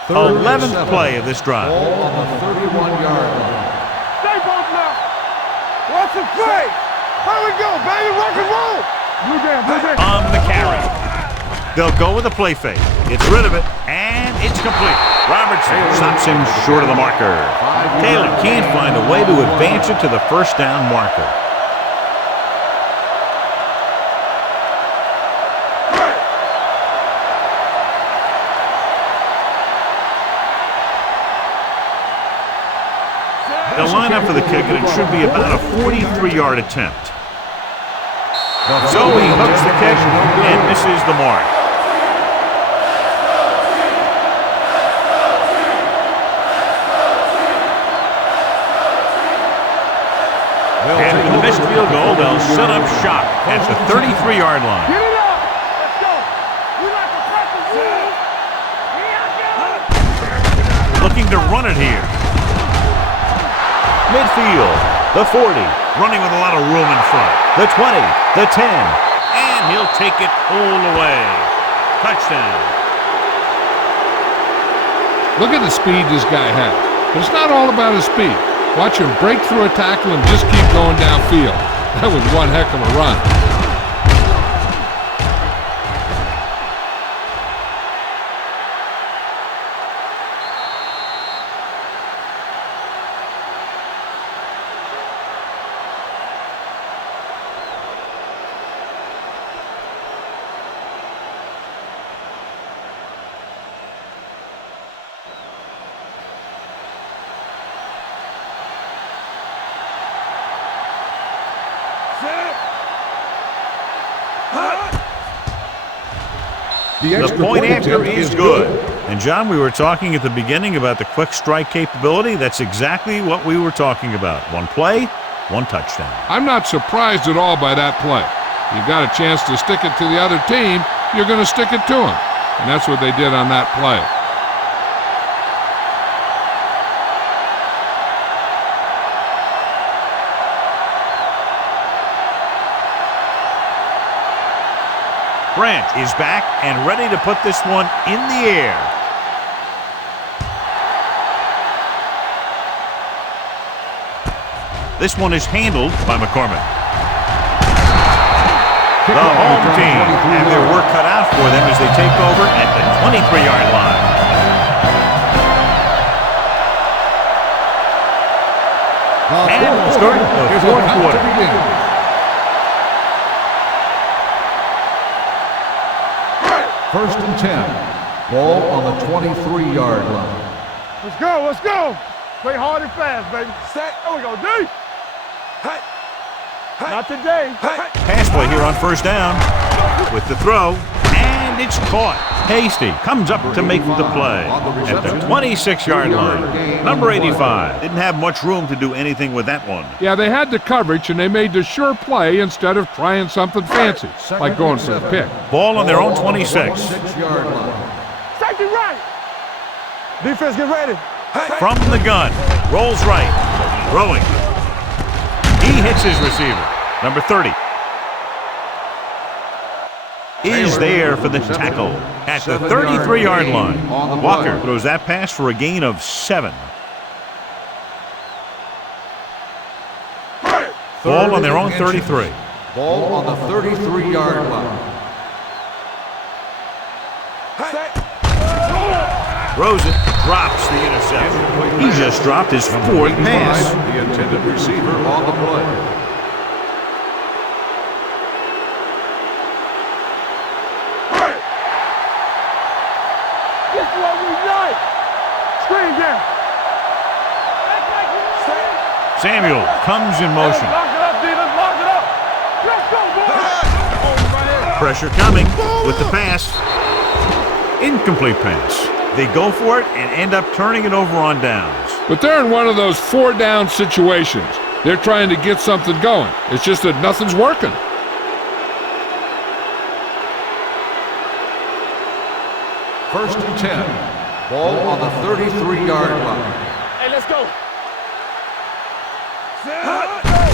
11th play of this drive. Ball on the 31-yard line. Stay both now. What's the play? Here we go, baby. Rock and roll. Blue jam. On the carry. They'll go with a play fake. Gets rid of it, and it's complete. Robertson stops him short of the marker. Taylor can't find a way to advance it to the first down marker. They'll line up for the kick, and it should be about a 43-yard attempt. So he hooks the kick and misses the mark. After the missed field goal, they'll set up shop at the 33-yard line. Get it up. Let's go. We like to practice rules. Looking to run it here. Midfield, the 40, running with a lot of room in front. The 20, the 10, and he'll take it all the way. Touchdown. Look at the speed this guy has. But it's not all about his speed. Watch him break through a tackle and just keep going downfield. That was one heck of a run. The point after is good. And, John, we were talking at the beginning about the quick strike capability. That's exactly what we were talking about. One play, one touchdown. I'm not surprised at all by that play. You got a chance to stick it to the other team, you're going to stick it to them. And that's what they did on that play. Branch is back and ready to put this one in the air. This one is handled by McCormick. The home team have their work cut out for them as they take over at the 23-yard line. And we'll start the fourth quarter. First and 10. Ball on the 23-yard line. Let's go. Play hard and fast, baby. Set. There we go, D. Hey. Not today. Pass play here on first down with the throw, and it's caught. Hasty comes up to make the play at the 26-yard line. Number 85 didn't have much room to do anything with that one. Yeah, they had the coverage, and they made the sure play instead of trying something fancy, like going for the pick. Ball on their own 26. 6-yard line. Safety right. Defense, get ready. From the gun, rolls right, throwing. He hits his receiver. Number 30 is there for the tackle at the 33-yard line. Walker throws that pass for a gain of 7. Ball on their own 33. Ball on the 33-yard line. Throws it, drops the interception. He just dropped his 4th pass. The intended receiver on the play. This is what we like. Screen down. Act like you know it. Samuel comes in motion. Lock it up, D. Let's lock it up. Let's go, boys. Pressure coming with the pass. Incomplete pass. They go for it and end up turning it over on downs. But they're in one of those 4-down situations. They're trying to get something going. It's just that nothing's working. First and 10. Ball on the 33-yard line. Hey, let's go.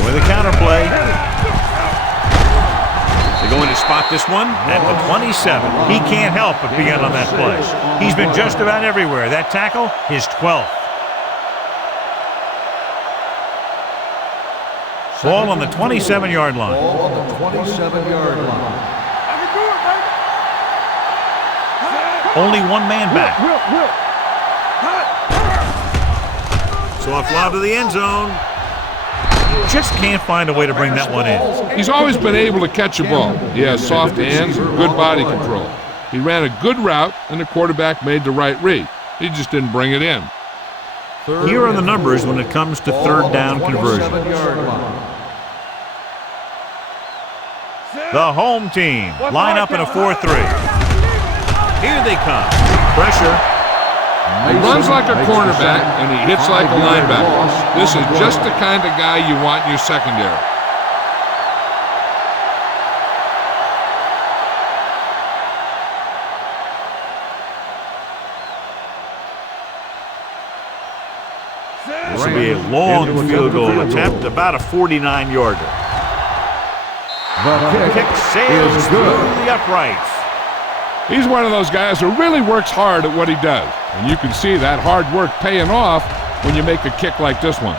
With a counterplay. They're going to spot this one at the 27. He can't help but be in on that play. He's been just about everywhere. That tackle, his 12th. Ball on the 27-yard line. Ball on the 27-yard line. I can do it, baby. Only one man back. Soft lob to the end zone. Just can't find a way to bring that one in. He's always been able to catch a ball. He has soft hands and good body control. He ran a good route, and the quarterback made the right read. He just didn't bring it in. Here are the numbers when it comes to third down conversions. The home team line up in a 4-3. Here they come. Pressure. He runs like a cornerback, and he hits like a linebacker. This is just the kind of guy you want in your secondary. This will be a long field goal attempt, about a 49-yarder. The Kick sails through the uprights. He's one of those guys who really works hard at what he does. And you can see that hard work paying off when you make a kick like this one.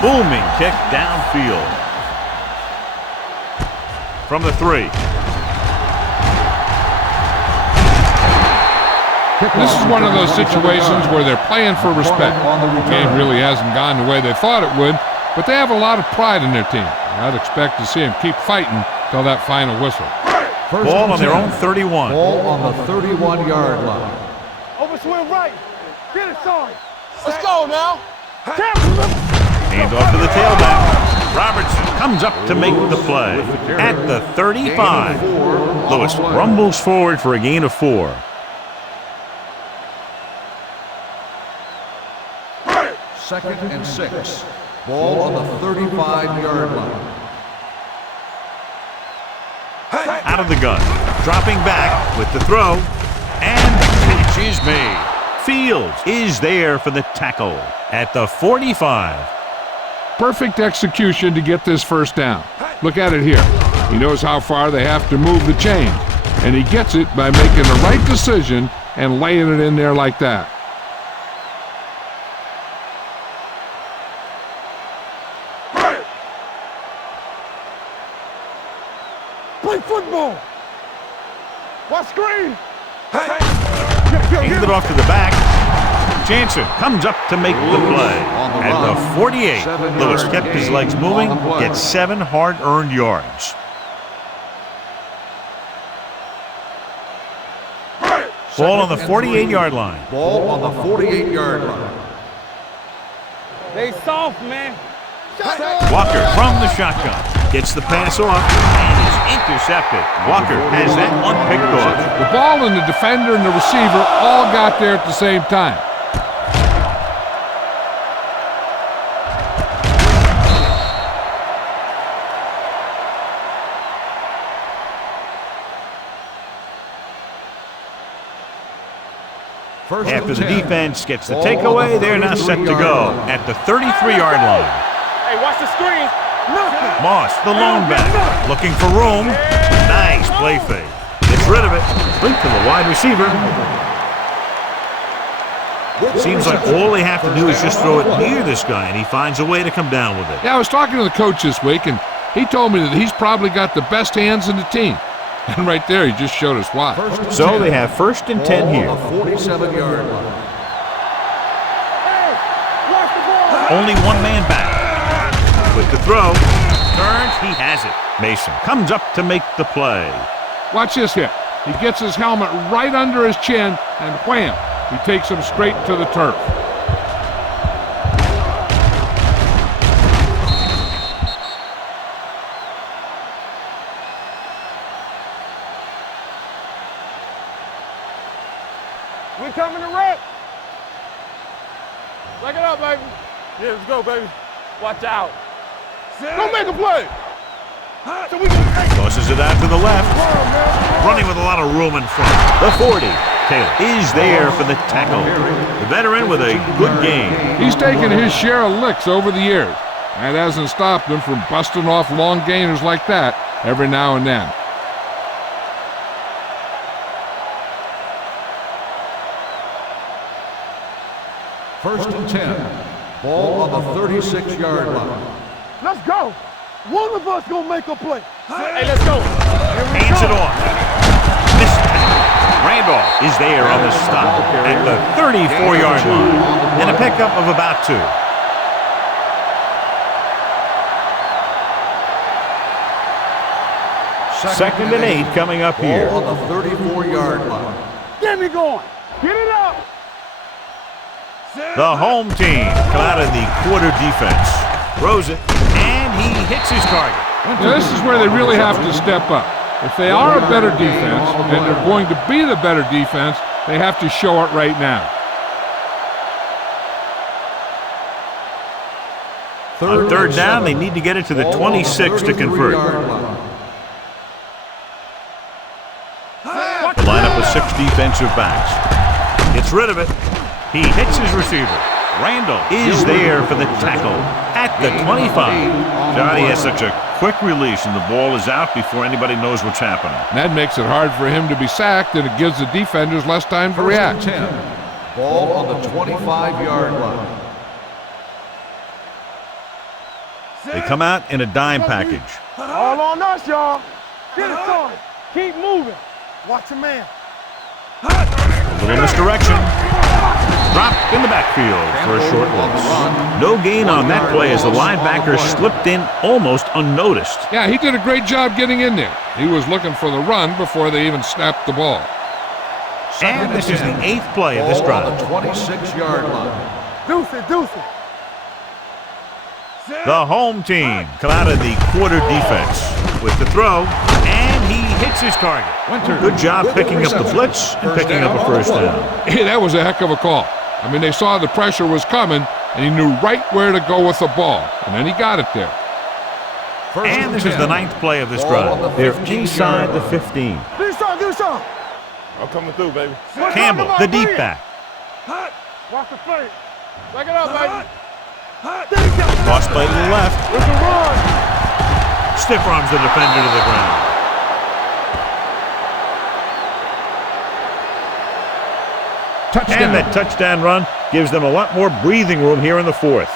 Booming kick downfield. From the 3. This is one of those situations where they're playing for respect. The game really hasn't gone the way they thought it would, but they have a lot of pride in their team. I'd expect to see them keep fighting till that final whistle. Ball on their own 31. Ball on the 31-yard line. Over swing right. Get it, son. Let's go now. Hand off to the tailback. Robertson comes up to make the play at the 35. Lewis rumbles forward for a gain of 4. Second and 6. Ball on the 35-yard line. Out of the gun. Dropping back with the throw. And the catch is made. Fields is there for the tackle at the 45. Perfect execution to get this first down. Look at it here. He knows how far they have to move the chain, and he gets it by making the right decision and laying it in there like that. Play football. What screen? Handed it off to the back. Jansen comes up to make the play. At the 48, Lewis kept his legs moving, gets 7 hard-earned yards. Ball on the 48-yard line. Ball on the 48-yard line. They soft, man. Walker from the shotgun. Gets the pass off and is intercepted. Walker has that one picked off. The ball and the defender and the receiver all got there at the same time. After the defense gets the takeaway, they're now set to go at the 33-yard line. Hey, watch the screen. Moss, the lone back, looking for room. Nice play fake. Gets rid of it. Link to the wide receiver. Seems like all they have to do is just throw it near this guy, and he finds a way to come down with it. Yeah, I was talking to the coach this week, and he told me that he's probably got the best hands in the team. And right there, he just showed us why. So they have first and 10 here. Ball on the 47-yard line. Hey, watch the ball. only one man back. With the throw, turns, he has it. Mason comes up to make the play. Watch this hit. He gets his helmet right under his chin, and wham, he takes him straight to the turf. We coming to wreck. Back it up, baby. Yeah, let's go, baby. Watch out. Don't make a play. So we can Tosses it out to the left. Running with a lot of room in front. The 40. Taylor is there for the tackle. The veteran with a good game. He's taken his share of licks over the years. That hasn't stopped him from busting off long gainers like that every now and then. First and 10. Ball on the 36-yard line. Let's go. One of us gonna make a play. Hey, let's go. Hands it off. Missed tackle. Randolph is there on the stop at the 34-yard line. And a pickup of about 2. Second and 8 coming up here. Ball on the 34-yard line. Get me going. Get it up. The home team come out of the quarter defense. Throws it, and he hits his target. Now, this is where they really have to step up. If they are a better defense, and they're going to be the better defense, they have to show it right now. On third down, they need to get it to the 26 to convert. The lineup of 6 defensive backs. Gets rid of it. He hits his receiver. Randall is there for the tackle at the 25. Johnny has such a quick release, and the ball is out before anybody knows what's happening. That makes it hard for him to be sacked, and it gives the defenders less time to react. 10. Ball on the 25-yard line. They come out in a dime package. All on us, y'all. Get it started. Keep moving. Watch your man. A little misdirection. Dropped in the backfield for a short loss. No gain on that play as the linebacker slipped in almost unnoticed. Yeah, he did a great job getting in there. He was looking for the run before they even snapped the ball. And this is the 8th play of this drive. On the 26-yard line. Deuce it. The home team come out of the quarter defense with the throw, and he hits his target. Good job picking up the blitz and picking up a first down. Hey, that was a heck of a call. I mean, they saw the pressure was coming, and he knew right where to go with the ball, and then he got it there. And this is the 9th play of this drive. They're inside the 15. Do something. I'm coming through, baby. Campbell, the deep back. Watch the play. Back it up, baby. Cross play to the left. It's a run. Stiff arms the defender to the ground. Touchdown. And that touchdown run gives them a lot more breathing room here in the 4th.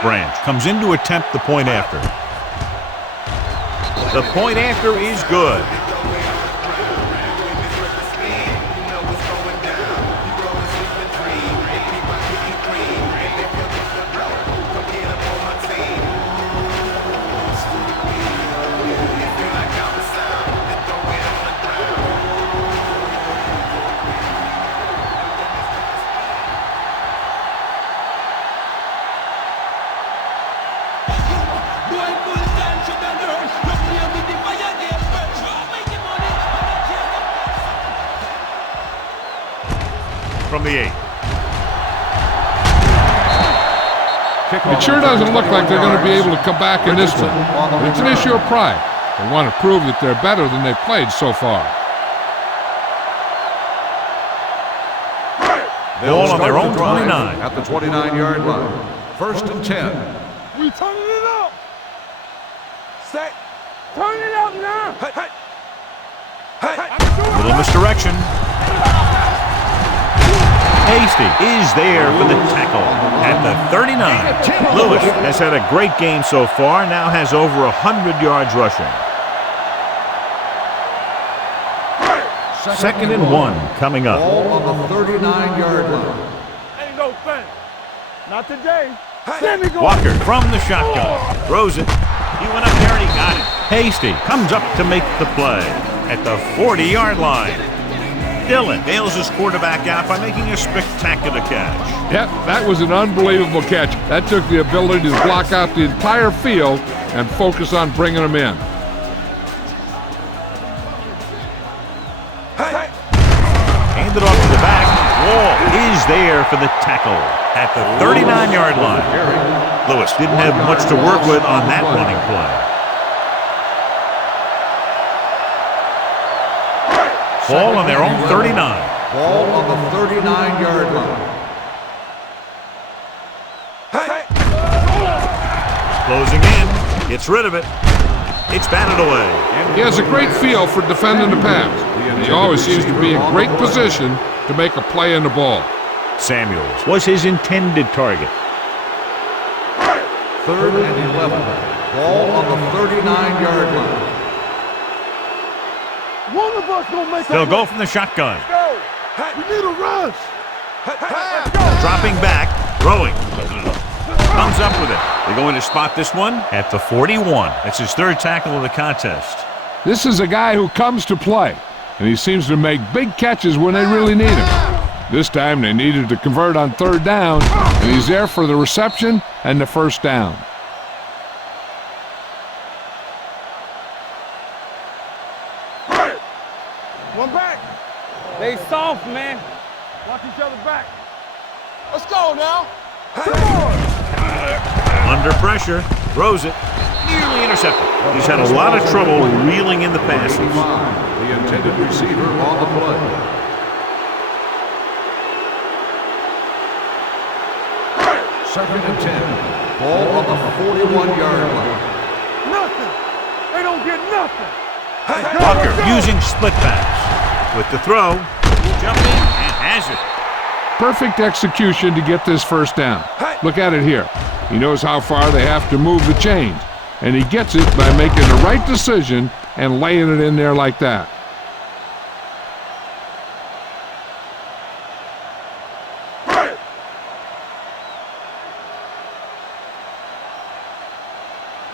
Branch comes in to attempt the point after. The point after is good. From the 8. It sure doesn't look like they're going to be able to come back in this one. But it's an issue of pride. They want to prove that they're better than they've played so far. Ball on their own 29. At the 29-yard line. First and 10. We turning it up. Set. Turn it up now. Little misdirection. Hasty is there for the tackle at the 39. Lewis has had a great game so far, now has over 100 yards rushing. 2nd and 1 coming up. Ball on the 39-yard line. Ain't no thing. Not today. Walker from the shotgun. Throws it. He went up there and he got it. Hasty comes up to make the play at the 40-yard line. Dillon bails his quarterback out by making a spectacular catch. Yep, that was an unbelievable catch. That took the ability to block out the entire field and focus on bringing them in. Handed off to the back. Wall is there for the tackle at the 39-yard line. Lewis didn't have much to work with on that running play. Ball on their own 39. Ball on the 39-yard line. Closing in. Gets rid of it. It's batted away. He has a great feel for defending the pass. He always seems to be in great position to make a play in the ball. Samuels was his intended target. 3rd and 11. Ball on the 39-yard line. One of us gonna make They'll go from the shotgun. go. We need a rush. Dropping back, throwing. Comes up with it. They're going to spot this one at the 41. That's his 3rd tackle of the contest. This is a guy who comes to play, and he seems to make big catches when they really need him. This time they needed to convert on 3rd down, and he's there for the reception and the 1st down. One back. They soft, man. Watch each other back. Let's go now. Come on. Under pressure, throws it, nearly intercepted. He's had a lot of trouble reeling in the passes. The intended receiver on the play. Second and 10. Ball on the 41-yard line. Nothing. They don't get nothing. Walker using split pass. With the throw, jumping and has it. Perfect execution to get this 1st down. Look at it here. He knows how far they have to move the chains, and he gets it by making the right decision and laying it in there like that.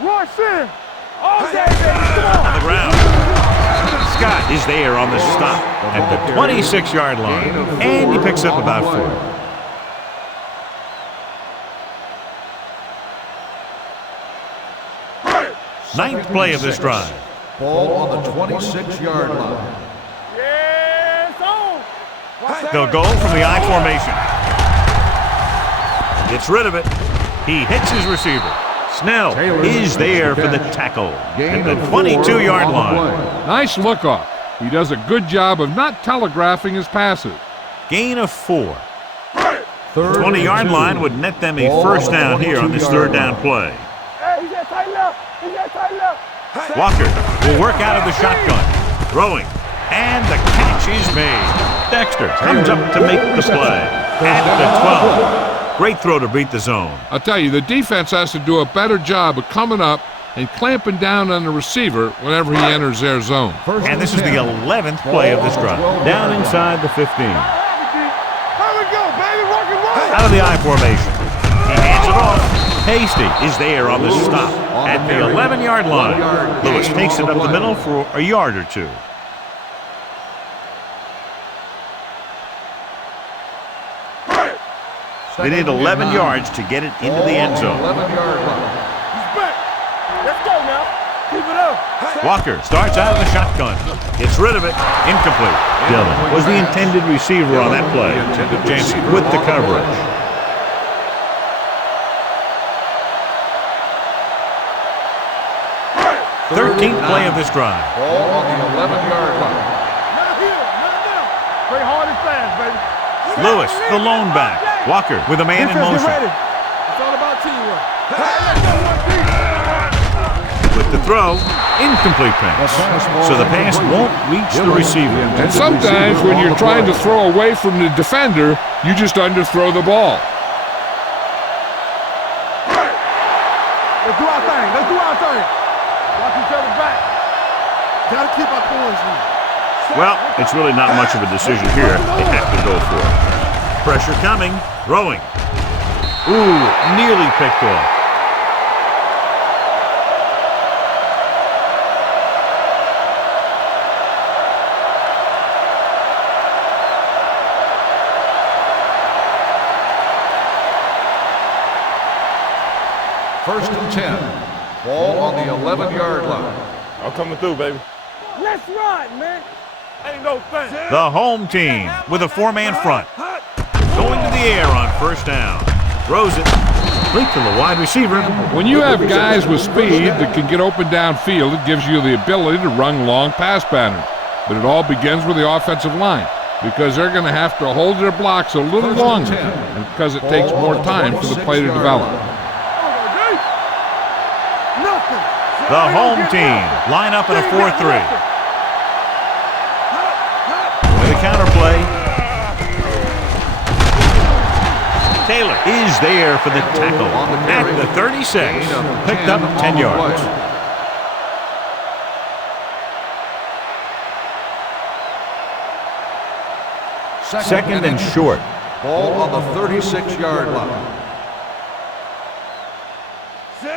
Rush in. All day, baby. Come on. On the ground. Scott is there on the stop at the 26-yard line, and he picks up about 4. Ninth play of this drive. Ball on the 26-yard line. Yes, on. They'll go from the I formation. Gets rid of it. He hits his receiver. Snell is there for the tackle at the 22-yard line. Nice look off. He does a good job of not telegraphing his passes. Gain of 4. 20-yard line would net them a 1st down here on this 3rd down play. Hey, he's at tight left. He's at tight left. Walker will work out of the shotgun. Throwing. And the catch is made. Dexter comes up to make the play at the 12. Great throw to beat the zone. I'll tell you, the defense has to do a better job of coming up and clamping down on the receiver whenever he enters their zone. And this is the 11th play of this drive. Down inside the 15. Here we go, baby. Rock and roll. Out of the I formation. He hands it off. Hasty is there on the stop at the 11-yard line. Lewis takes it up the middle for a yard or 2. They need 11 yards to get it into the end zone. 11-yard line. He's back. Let's go now. Keep it up. Walker starts out of the shotgun. Gets rid of it. Incomplete. Dillon was the intended receiver on that play. James with the coverage. Thirteenth play of this drive. Ball on the 11-yard line. Not here. Not now. Play hard and fast, baby. Lewis, the lone back. Walker with a man in Defense, motion. get ready. It's all about teamwork. Let's go, one team. With the throw, incomplete pass. So the pass won't reach the receiver. And sometimes when you're trying to throw away from the defender, you just underthrow the ball. Let's do our thing. Let's do our thing. Watch each other back. Gotta keep our points in. Well, it's really not much of a decision here. They have to go for it. Pressure coming. Throwing. Ooh, nearly picked off. First and 10. Ball on the 11-yard line. I'm coming through, baby. Let's ride, man. Ain't no thing. The home team with a four-man front. Going to the air on first down. Throws it. Complete to the wide receiver. When you have guys with speed that can get open downfield, it gives you the ability to run long pass patterns. But it all begins with the offensive line, because they're going to have to hold their blocks a little longer, and because it takes more time for the play to develop. The home team line up in a 4-3. With a counter play. Taylor is there for the tackle at the 36. Picked up 10 yards. Second and short. Ball on the 36-yard line.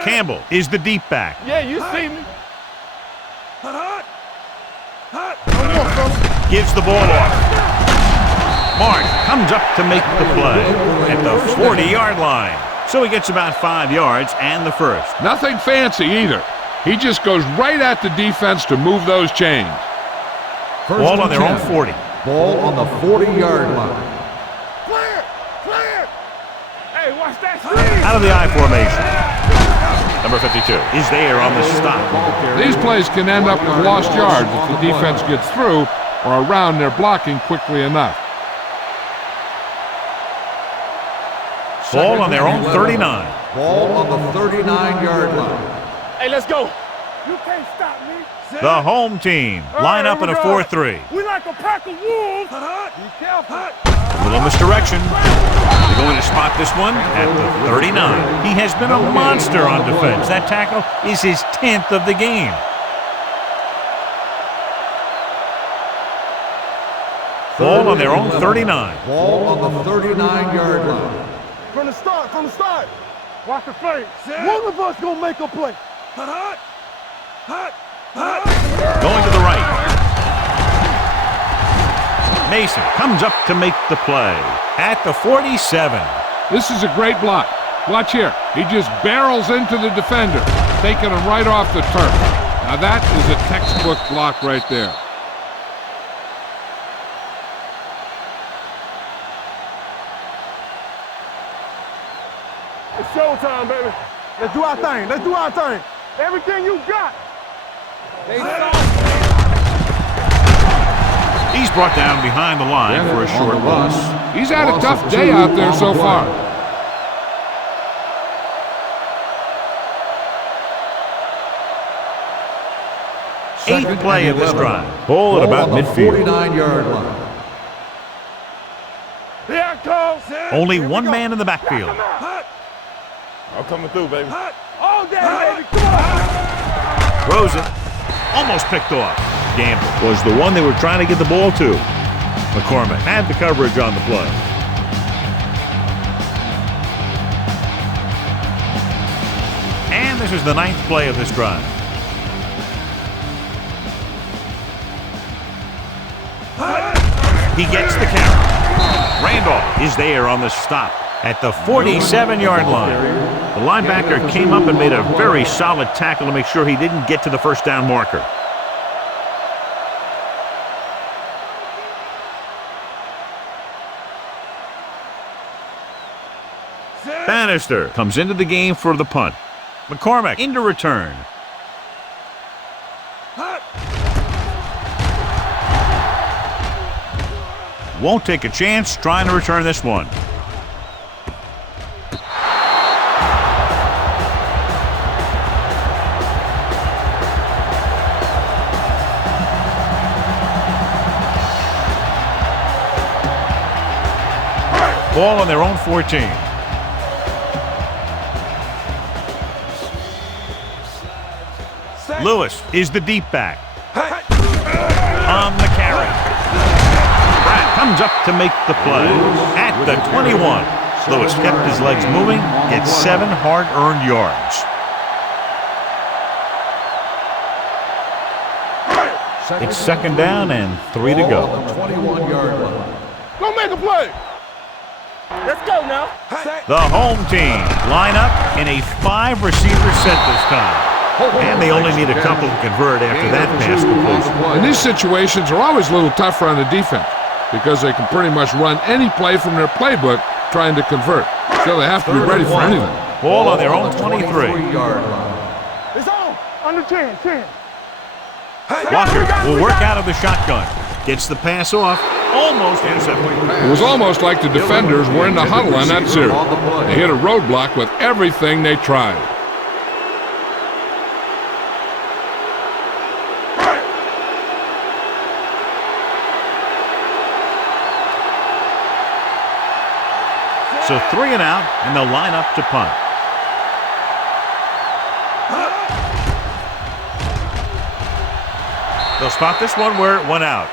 Campbell is the deep back. Yeah, you see me. Gives the ball off. Mark comes up to make the play at the 40-yard line. So he gets about 5 yards and the first. Nothing fancy either. He just goes right at the defense to move those chains. Ball on their own 40. Ball on the 40-yard line. Clear! Clear! Hey, watch that screen! Out of the I formation. Number 52 is there on the stop. These plays can end up with lost yards if the defense gets through or around their blocking quickly enough. Ball on their own 39. Ball on the 39-yard line. Hey, let's go. You can't stop me. The home team line up in a 4-3. We like a pack of wolves. Be careful. A little misdirection. They're going to spot this one at the 39. He has been a monster on defense. That tackle is his 10th of the game. Ball on their own 39. Ball on the 39-yard line. From the start, Watch the play. One of us gonna make a play. Going to the right. Mason comes up to make the play at the 47. This is a great block. Watch here. He just barrels into the defender, taking him right off the turf. Now that is a textbook block right there. It's showtime, baby. Let's do our thing. Let's do our thing. Everything you got. He's brought down behind the line for a short loss. He's had a tough day out there so far. Eighth play of this drive. Ball at about midfield. 49-yard line. Here I come. Only one man in the backfield. I'm coming through, baby. All day, baby. Come on. Throws it. Almost picked off. Gamble was the one they were trying to get the ball to. McCormick had the coverage on the play. And this is the ninth play of this drive. He gets the count. Randolph is there on the stop at the 47-yard line. The linebacker came up and made a very solid tackle to make sure he didn't get to the first down marker. Bannister comes into the game for the punt. McCormick into return. Won't take a chance trying to return this one. Ball on their own 14. Lewis is the deep back. On the carry. Pratt comes up to make the play. At the 21. Lewis kept his legs moving, gets 7 hard-earned yards. It's second down and 3 to go. 21-yard line. Go make a play. Let's go now. The home team line up in a 5-receiver set this time. And they only need a couple to convert after that pass completion. And these situations are always a little tougher on the defense because they can pretty much run any play from their playbook trying to convert. So they have to be ready for anything. Ball on their own 23. 23-yard line. It's on. Under 10. Walker will work out of the shotgun. Gets the pass off. Almost intercepted. It was almost like the defenders were in the huddle on that series. They hit a roadblock with everything they tried. So 3 and out, and they'll line up to punt. They'll spot this one where it went out.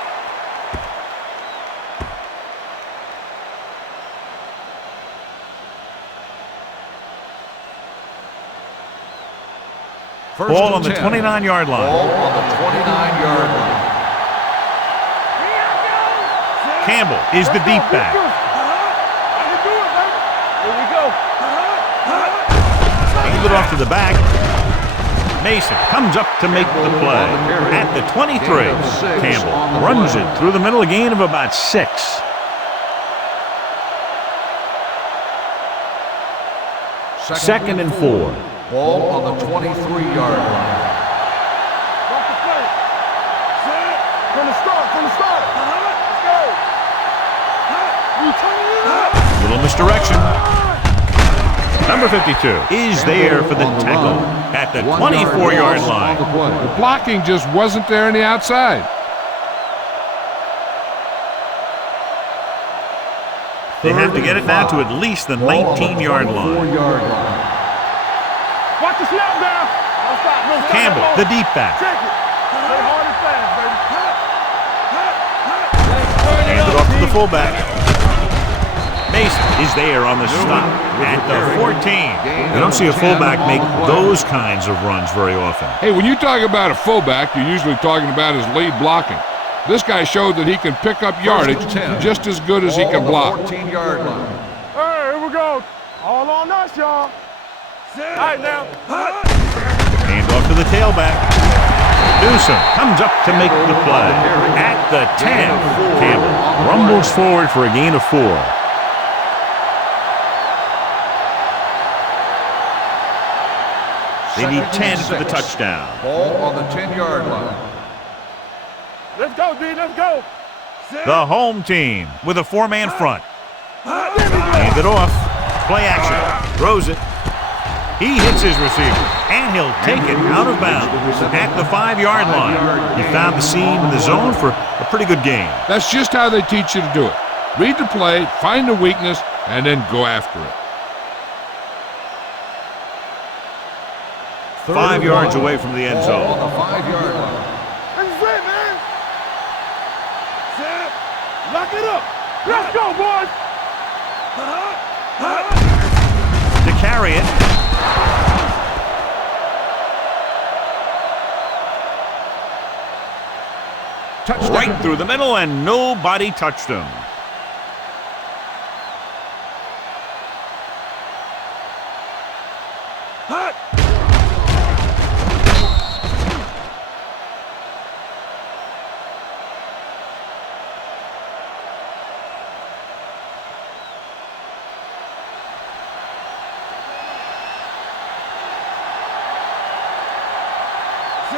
Ball on the 29-yard line. Ball on the 29-yard line. Campbell is the deep back. Here we go. Hand it off to the back. Mason comes up to make the play. At the 23, Campbell runs it through the middle, a gain of about 6. Second and 4. Ball on the 23-yard line. Watch the play. From the start. Let's go. Little misdirection. Number 52 is there for the tackle at the 24-yard line. The blocking just wasn't there on the outside. They have to get it now to at least the 19-yard line. 4-yard line. Watch the snap down. No stop. Campbell, the deep back. Check it. Play hard and fast, baby. Hand it off to the fullback. Mason is there on the stop at the 14. You don't see a fullback make those kinds of runs very often. Hey, when you talk about a fullback, you're usually talking about his lead blocking. This guy showed that he can pick up yardage just as good as he can block. 14-yard line. Hey, here we go. All on us, y'all. All right, now. Hand off to the tailback. Newsom comes up to make the play. At the 10, Campbell rumbles forward for a gain of 4. They need 10 for the touchdown. Ball on the 10-yard line. Let's go, D. Let's go. The home team with a 4-man front. Hand it off. Play action. Throws it. He hits his receiver, and he'll take it out of bounds at the 5-yard line. He found the seam in the zone for a pretty good gain. That's just how they teach you to do it. Read the play, find the weakness, and then go after it. 5 yards away from the end zone. Ball on the 5-yard line. This is it, man. Lock it up. Let's go, boys. To carry it. Right through the middle, and nobody touched him.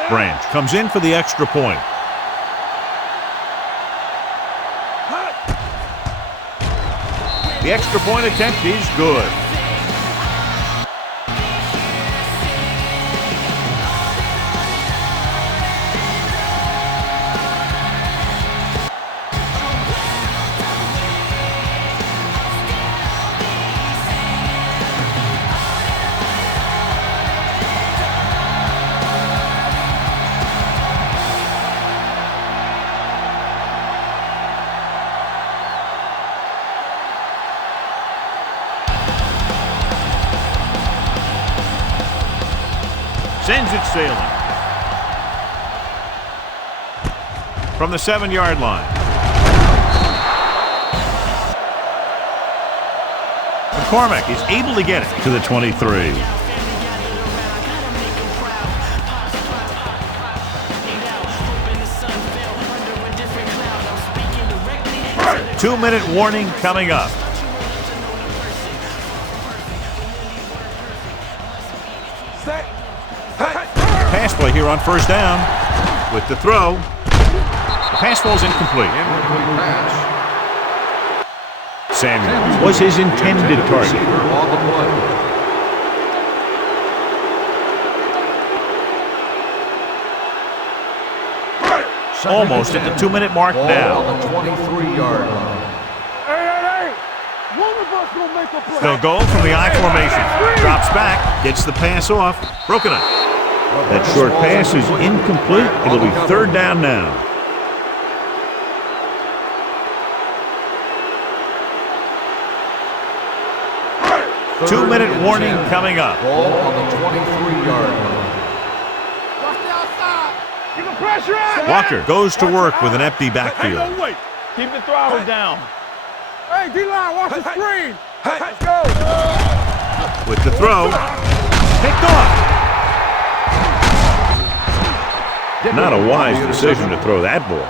Branch comes in for the extra point. The extra point attempt is good. Sends it sailing. From the 7-yard line. McCormick is able to get it to the 23. 2-minute warning coming up. Pass play here on first down. With the throw. The pass ball's incomplete. Samuels was his intended target. Almost at the 2-minute mark now. On the 23-yard line. Hey. One of us gonna make a play. They'll go from the I formation. Drops back, gets the pass off, broken up. That short pass is incomplete. It'll be 3rd down now. Two-minute warning coming up. Ball on the 23-yard line. Watch the outside. Keep the pressure on. Walker goes to work with an empty backfield. Hey, no wait. Keep the throttle down. Hey, D-line, watch the screen. Let's go. With the throw, picked off. Not a wise decision to throw that ball.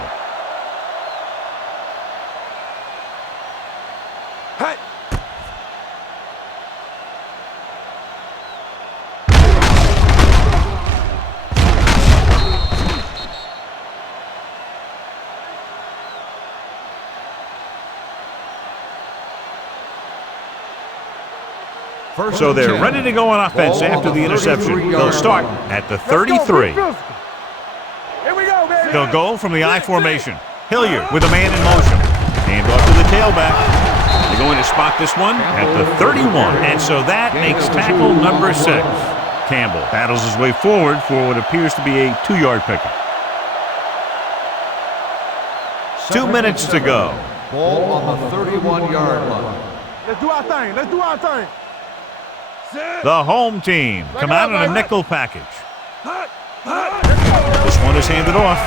So they're ready to go on offense after the interception. They'll start at the 33. Here we go, baby. They'll go from the I formation. Hilliard with a man in motion. Hand off to the tailback. They're going to spot this one at the 31. And so that makes tackle number 6. Campbell battles his way forward for what appears to be a 2-yard pickup. 2 minutes to go. Ball on the 31-yard line. Let's do our thing. Let's do our thing. The home team come out in a nickel package. This one is handed off.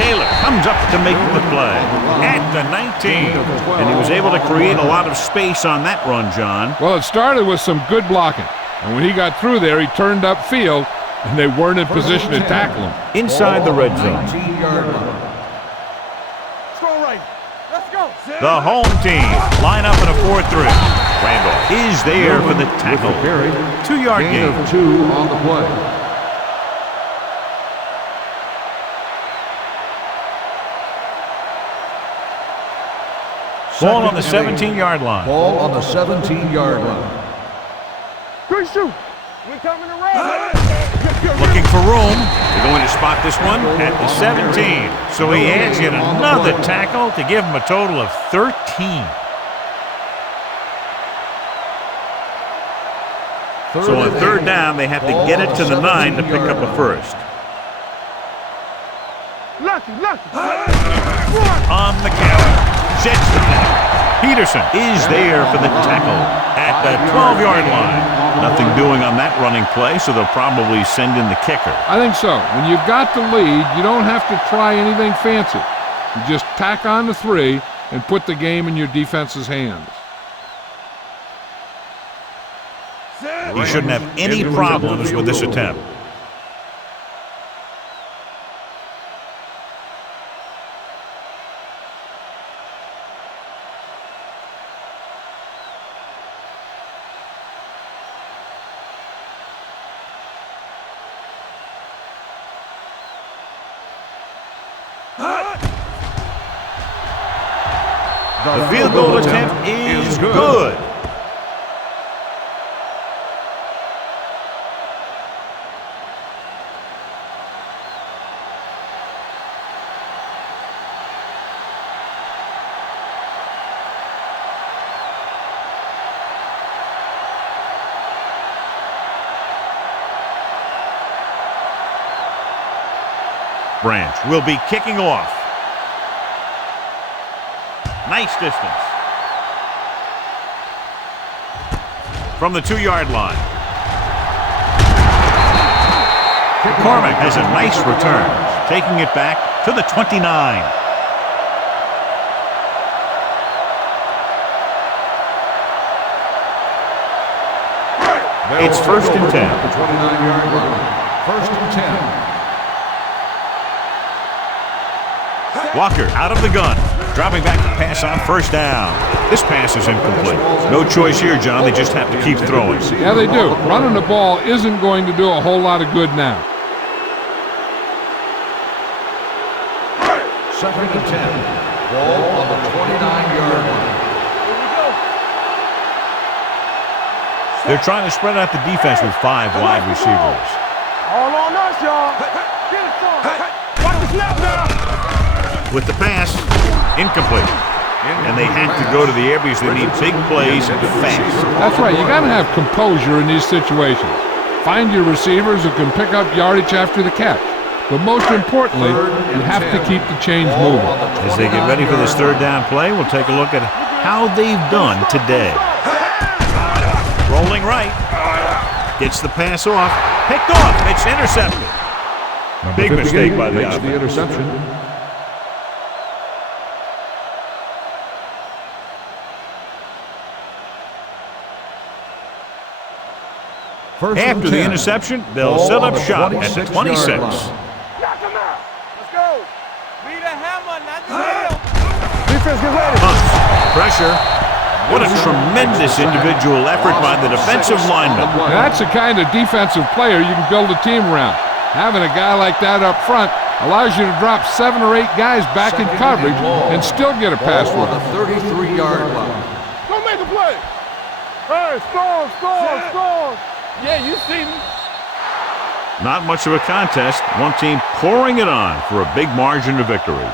Taylor comes up to make the play at the 19. And he was able to create a lot of space on that run, John. Well, it started with some good blocking. And when he got through there, he turned upfield, and they weren't in position to tackle him. Inside the red zone. 19-yard line. Strong right. Let's go. The home team line up in a 4-3. Randolph is there for the tackle. 2-yard Gain gain. of 2 on the play. Ball on the 17-yard line. Ball on the 17-yard line. Good shoot. We coming around. Looking for room. They're going to spot this one at the 17. So he adds yet another tackle to give him a total of 13. So on 3rd down, they have to get it to the 9 to pick up a first. Lucky. On the counter. Sets the pass. Peterson is there for the tackle at the 12-yard line. Nothing doing on that running play, so they'll probably send in the kicker. I think so. When you've got the lead, you don't have to try anything fancy. You just tack on the 3 and put the game in your defense's hands. He shouldn't have any problems with this attempt. The field goal attempt is good. Branch will be kicking off. Nice distance. From the 2-yard line. McCormick has a nice return, taking it back to the 29. It's 1st and 10. The 29-yard line. 1st and 10. Walker out of the gun, dropping back to pass on 1st down. This pass is incomplete. No choice here, John. They just have to keep throwing. Yeah, they do. Running the ball isn't going to do a whole lot of good now. 2nd and 10. Ball on the 29-yard line. They're trying to spread out the defense with 5 wide receivers. All on us, y'all. Get it, son. Watch the snap now. With the pass, incomplete. And they have to go to the air because they need big plays fast. That's right. You got to have composure in these situations. Find your receivers who can pick up yardage after the catch. But most importantly, you have to keep the chains moving. As they get ready for this 3rd down play, we'll take a look at how they've done today. Rolling right. Gets the pass off. Picked off. It's intercepted. Big mistake by the offense. The interception. After the interception, they'll set up shop at the 26. Knock him out. Let's go. Be the hammer, not the nail. Defense, get ready. Hunt. Pressure. What a tremendous individual effort by the defensive lineman. That's the kind of defensive player you can build a team around. Having a guy like that up front allows you to drop 7 or 8 guys back in coverage and still get a pass on rush. the 33-yard line. Don't make a play. Hey, score. Yeah, you see me. Not much of a contest. One team pouring it on for a big margin of victory.